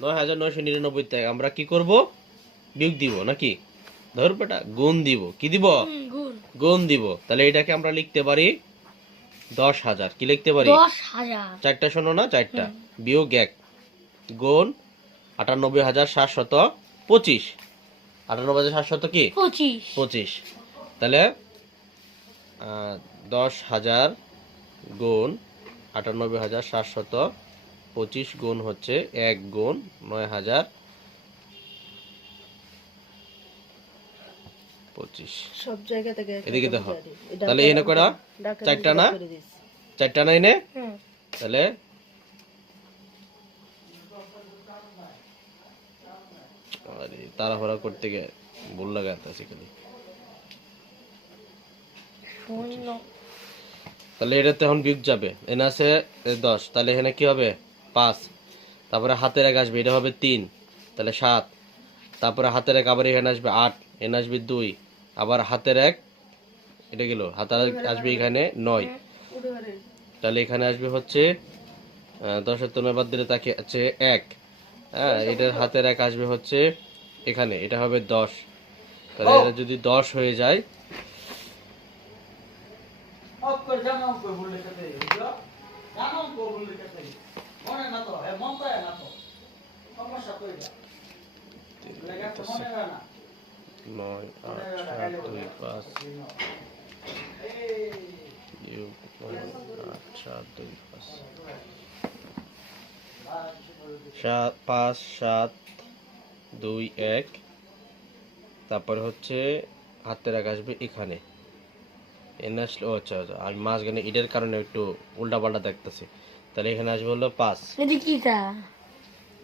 9,999 থেকে আমরা কি করব? বিয়োগ দিব নাকি? ধর বেটা, গুণ দিব। কি দিব? গুণ দিব। তাহলে এটাকে আমরা লিখতে পারি 10,000। কি লিখতে পারি? 10,000 চারটা শোনো না, চারটা বিয়োগ 1 গুণ 98,725। 98,700 কি? 25। তাহলে 10,000 গুণ 98,725 গুণ হচ্ছে 1 গুণ 9,025। সব জায়গা থেকে এদিকে দেখো, তাহলে এনে কয়টা? চারটা না? চারটা না এনে? তাহলে আরে তাড়াহুড়া করতে গিয়ে ভুল লাগাইতেছি খালি। তাহলে এটাতে এখন বিয়োগ যাবে। এনে আছে 10, তাহলে এখানে কি হবে? 5। তারপরে হাতের এক আসবে, এটা হবে 3, তাহলে 7। তারপরে হাতের এক আবার এখানে আসবে 8, এখানে আসবে 2, আবার হাতের এক এটা গেল, হাতের এক আসবে এখানে 9, তাহলে এখানে আসবে হচ্ছে 10-এর তো 9 বাদ দিলে তাকে আছে 1। হ্যাঁ, এটার হাতের এক আসবে হচ্ছে এখানে, এটা হবে 10। তাহলে এটা যদি 10 হয়ে যায়, অফ করে জানা অঙ্ক বললে কত বুঝলো? জানা অঙ্ক বললে কত মনে না তো এ মন তো না তো সমস্যা কইরা লাগা তো মনে হয় না 9 8 7 2 5 বিয়োগ 9 8 7 2 5 5 7 2 1। তারপরে হচ্ছে হাতের এক আসবে এখানে, এনে আসলে, ও আচ্ছা আচ্ছা, আমি মাঝখানে ইটের কারণে একটু উল্টা পাল্টা দেখতেছি। তাহলে এখানে আসবে হলো 5।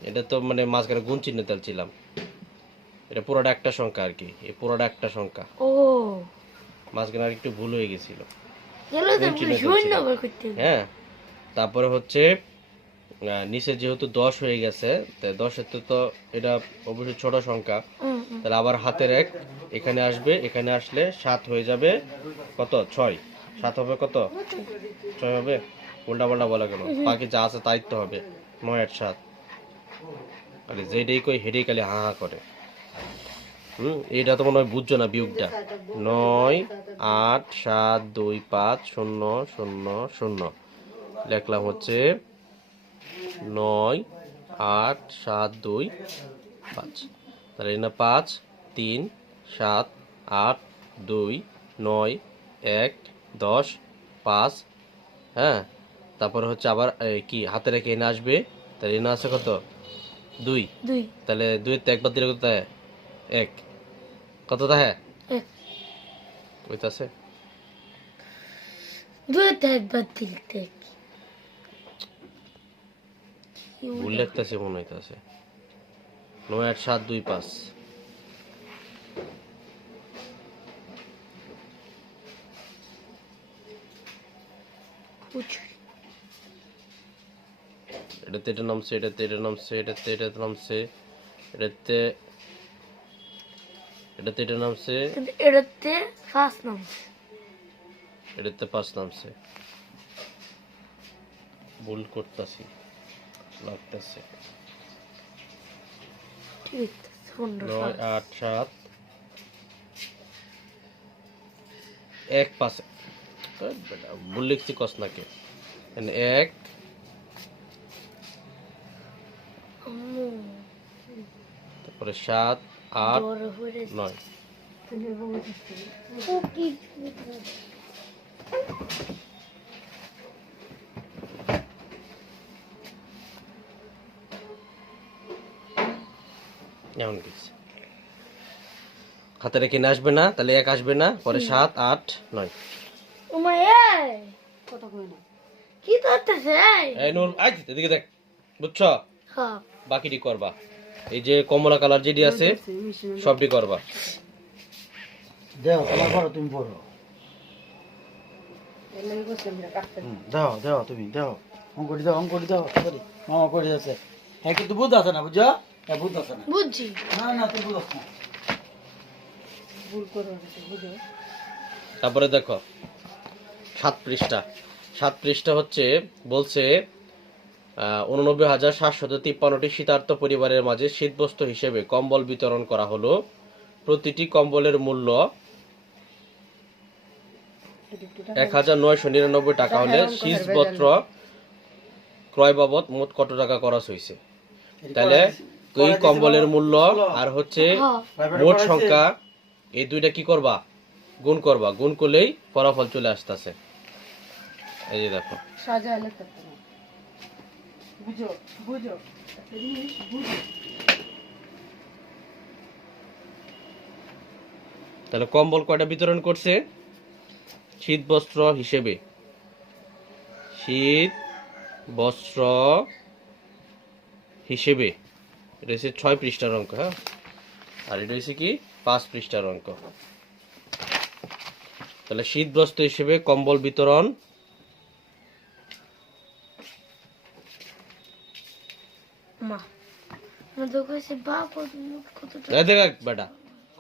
এটা তো মানে মাঝখানে গুণ চিহ্ন ছিলাম, এটা পুরোটা একটা সংখ্যা আর কি, এই পুরোটা একটা সংখ্যা। মাঝখানে আর একটু ভুল হয়ে গেছিল। গুণ চিহ্ন ছিল। হ্যাঁ, তারপরে হচ্ছে নিচে যেহেতু 10 হয়ে গেছে, তাই 10-এর তো এটা অবশ্যই ছোট সংখ্যা। তাহলে আবার হাতের এক এখানে আসবে, এখানে আসলে 7 হয়ে যাবে কত? 6। 7 হবে কত? 6 হবে। উল্টা পাল্টা বলা কেন? বাকি যা আছে তাই তো হবে। 9 8 7। আরে যেটাই কই হেডেই খালি হা হা করে। এইটা তো মনে হয় বুঝছো না বিয়োগটা। 9 8 7 2 5 0 0 0 লিখলাম হচ্ছে 9 8 7 2 5। তাহলে এটা 5 3 7 8 2 9 1 10 5। হ্যাঁ, তারপরে হচ্ছে আবার কি হাতে রেখে এনে আসবে, তাহলে এনে আছে কত? 2। তাহলে 2 তে একবার দিলে কত থাকে? 1। কত থাকে? কইতাছে ভুল লিখতেছে মনে হইতাছে। 9 8 7 2 5। এটাতে এটা নামছে, এটাতে এটা নামছে, এটাতে এটা নামছে, এটাতে এটাতে এটা নামছে, এটাতে 5 নামছে। এটাতে 5 নামছে। ভুল করতেছি লাগতেছে। 9 8 7 1 5। ভুল লিখছি কস নাকি? 1 তারপরে 7 8 9। এমন কিছু হাতে রেখে আসবে না, তাহলে 1 আসবে না, পরে 7 8 9। কথা কই না কি করতেছে? এই নূর আজ এদিকে দেখ, বুঝছো? বাকিটি করবা। এই যে কমলা কালার যেটি আছে সবটি করবা। দাও তোমার করো, তুমি পড়ো। দাও দাও তুমি দাও, অঙ্কটি দাও, অঙ্কটি দাও। সরি মামা করে যাচ্ছে। হ্যাঁ কিন্তু বুঝ আছে না, বুঝছো? হ্যাঁ বুঝ আছে না। বুঝছি। না না তুই বুঝছ না। ভুল করো বুঝো। তারপরে দেখো 7 পৃষ্ঠা। 7 পৃষ্ঠা হচ্ছে বলছে 89,753টি শীতার্ত পরিবারের মাঝে শীতবস্ত্র হিসেবে কম্বল বিতরণ করা হলো। প্রতিটি কম্বলের মূল্য 1,999 টাকা হলে শীতবস্ত্র ক্রয় বাবদ মোট কত টাকা খরচ হয়েছে? তাহলে এই কম্বলের মূল্য আর হচ্ছে মোট সংখ্যা, এই দুইটা কি করবা? গুণ করবা। গুণ করলেই ফলাফল চলে আসতেছে। এই যে দেখো, সাজালে করতে না। বুঝো বুঝো একটা জিনিস বুঝো। তাহলে কম্বল কয়টা বিতরণ করছে? শীত বস্ত্র হিসেবে, শীত বস্ত্র হিসেবে, এটা হচ্ছে 6 পৃষ্ঠার অঙ্ক। হ্যাঁ, আর এটা হচ্ছে কি 5 পৃষ্ঠার অঙ্ক। তাহলে শীত বস্ত্র হিসেবে কম্বল বিতরণ মা আমাদের কাছে বা কত এই দেখ বেটা,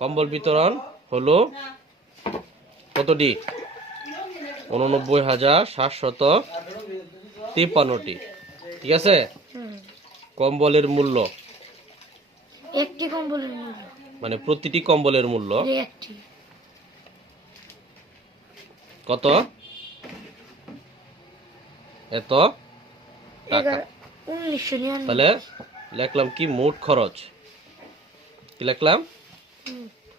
কম্বল বিতরণ হলো কতটি? 89,753টি। ঠিক আছে। কম্বলের মূল্য একটি কম্বলের মূল্য মানে প্রতিটি কম্বলের মূল্য এই একটি কত? এত টাকা। 1999। তাহলে লিখলাম কি মোট খরচ? কি লিখলাম?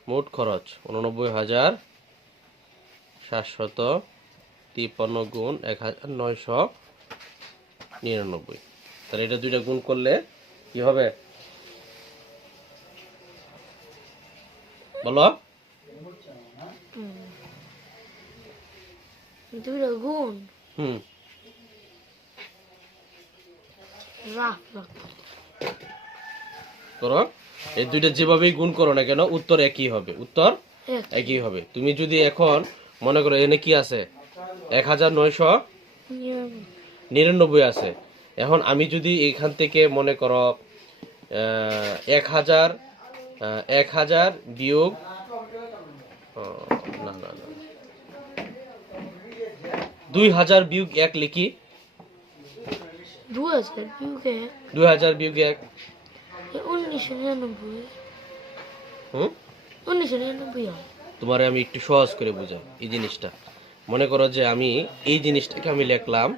মোট খরচ 89,753 গুণ 1,999। তাহলে এটা দুইটা গুণ করলে কি হবে বলো? দুইটা গুণ হুম, রাখ করো। এই দুইটা যেভাবেই গুণ করো না কেন উত্তর একই হবে। উত্তর এক একই হবে। তুমি যদি এখন মনে করো এনে কি আছে 1,999 আছে, এখন আমি যদি এখান থেকে মনে করো 1,000 বিয়োগ না না না 2,000 বিয়োগ 1 লিখি। 2000 বিয়োগে 2,000 বিয়োগ 1 1999 হুম 1999 হয়। তোমারে আমি একটু সহজ করে বুঝাই এই জিনিসটা। মনে করো যে আমি এই জিনিসটাকে আমি লিখলাম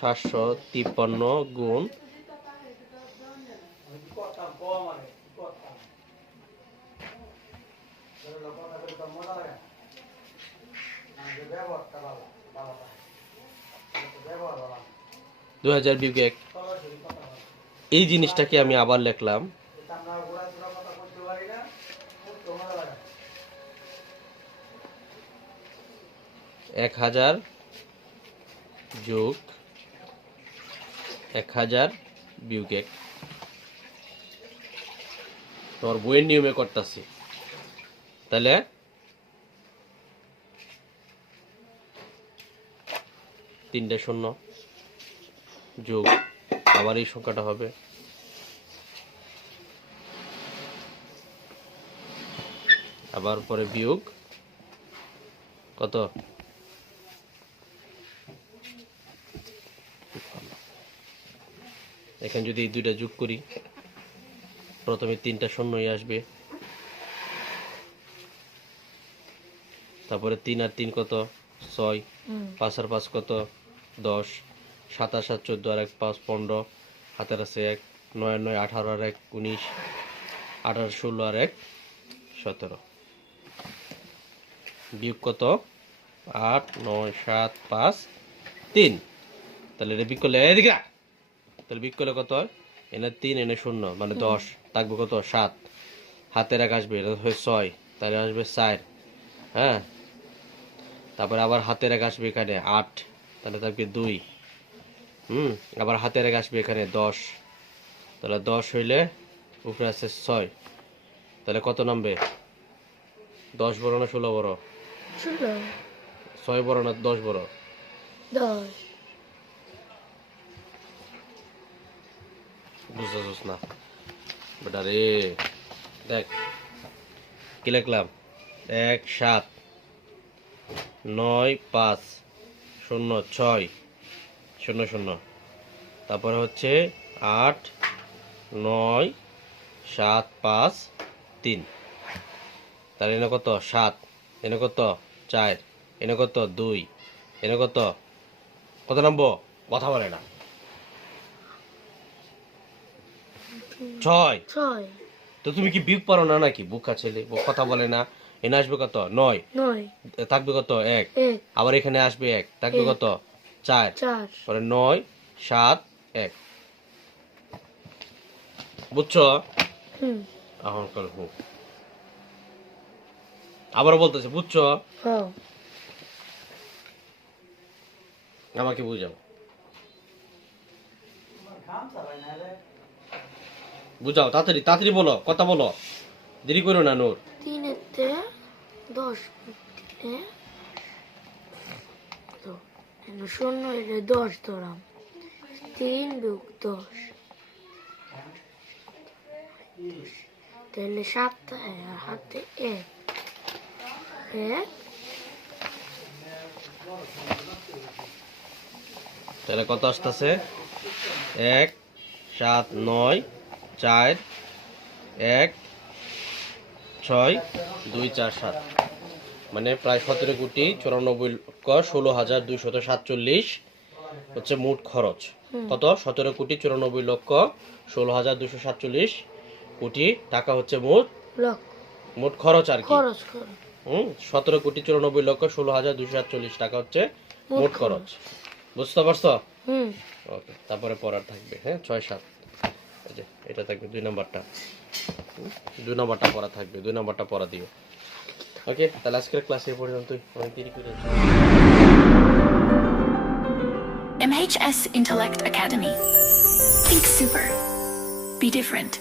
753 গুণ দুই হাজার বিয়োগ 1। এই জিনিসটাকে আমি আবার লিখলাম 1,000 যোগ 1,000 বিয়োগ 1। তোমার বইয়ের নিয়মে করতেছি। তাহলে 3টা শূন্য যোগ আবার এই সংখ্যাটা হবে আবার পরে বিয়োগ কত? এখানে যদি এই দুইটা যোগ করি প্রথমে 3টা শূন্যই আসবে, তারপরে 3 আর 3 কত? 6, 5 আর 5 কত? 10, 7 আর 7 14 আর 1 5 15, হাতের আছে 1, 9 আর 9 18 আর 1 19, 18 16 আর 1 17, বিয়োগ কত? 8 9 7 5 3। তাহলে এটা বিয়োগ করলে এদিকে তাহলে বিয়োগ করলে কত হয়? এনে 3 এনে 0 মানে 10, থাকবে কত? 7, হাতের 1 আসবে, এটা হয় 6, তাহলে আসবে 4। হ্যাঁ, তারপরে আবার হাতের 1 আসবে এখানে 8, তাহলে থাকবে 2। আবার হাতের 1 আসবে এখানে 10, তাহলে 10 হইলে উপরে আছে 6, তাহলে কত নামবে? 10 বড় না 16 বড়? 6 বড় না 10 বড়? 10 বুঝতেছিস না বেটা রে। দেখ কি লিখলাম, 1 7 9 5 0 6 0 0, তারপরে হচ্ছে 8 9 7 5 3, তাহলে এনে কত 7, এনে কত 4, এনে কত 2, এনে কত নামবো? কথা বলে না। 6। 6 তো তুমি কি বিয়োগ পারো না নাকি? বোকা ছেলে, কথা বলে না। এনে আসবে কত 9, 9 থাকবে কত 1, 1 আবার এখানে আসবে 1, থাকবে কত 4, 4 পরে 9 7 1। বুঝছো? এখন কর হুক। আবারও বলতেছে বুঝছো? হ্যাঁ আমাকে বুঝাও, বুঝাও তাড়াতাড়ি তাড়াতাড়ি বলো, কথা বলো, দেরি করো না নূর। 3 তে 10 শূন্য এলে 10 ধরাম, 3 বিয়োগ 10 তাহলে 7 হাতে 1 তাহলে কত আসতেছে? 1 7 9 4 1 6 2 4 7, মানে প্রায় 17,94,16,247 হচ্ছে মোট খরচ। কত? 17,94,16,247 কোটি টাকা হচ্ছে লক্ষ মোট খরচ আর কি। খরচ 17,94,16,247 টাকা হচ্ছে মোট খরচ। বুঝতে পারছো? ওকে, তারপরে পড়ার থাকবে, হ্যাঁ 6 7, এই যে এটা থাকবে 2 নাম্বারটা, 2 নাম্বারটা পড়া থাকবে, 2 নাম্বারটা পড়া দিও। ওকে, তাহলে আজকের ক্লাস এই পর্যন্তই, অনেক দেরি করে MHS Intellect Academy. Think super. Be different.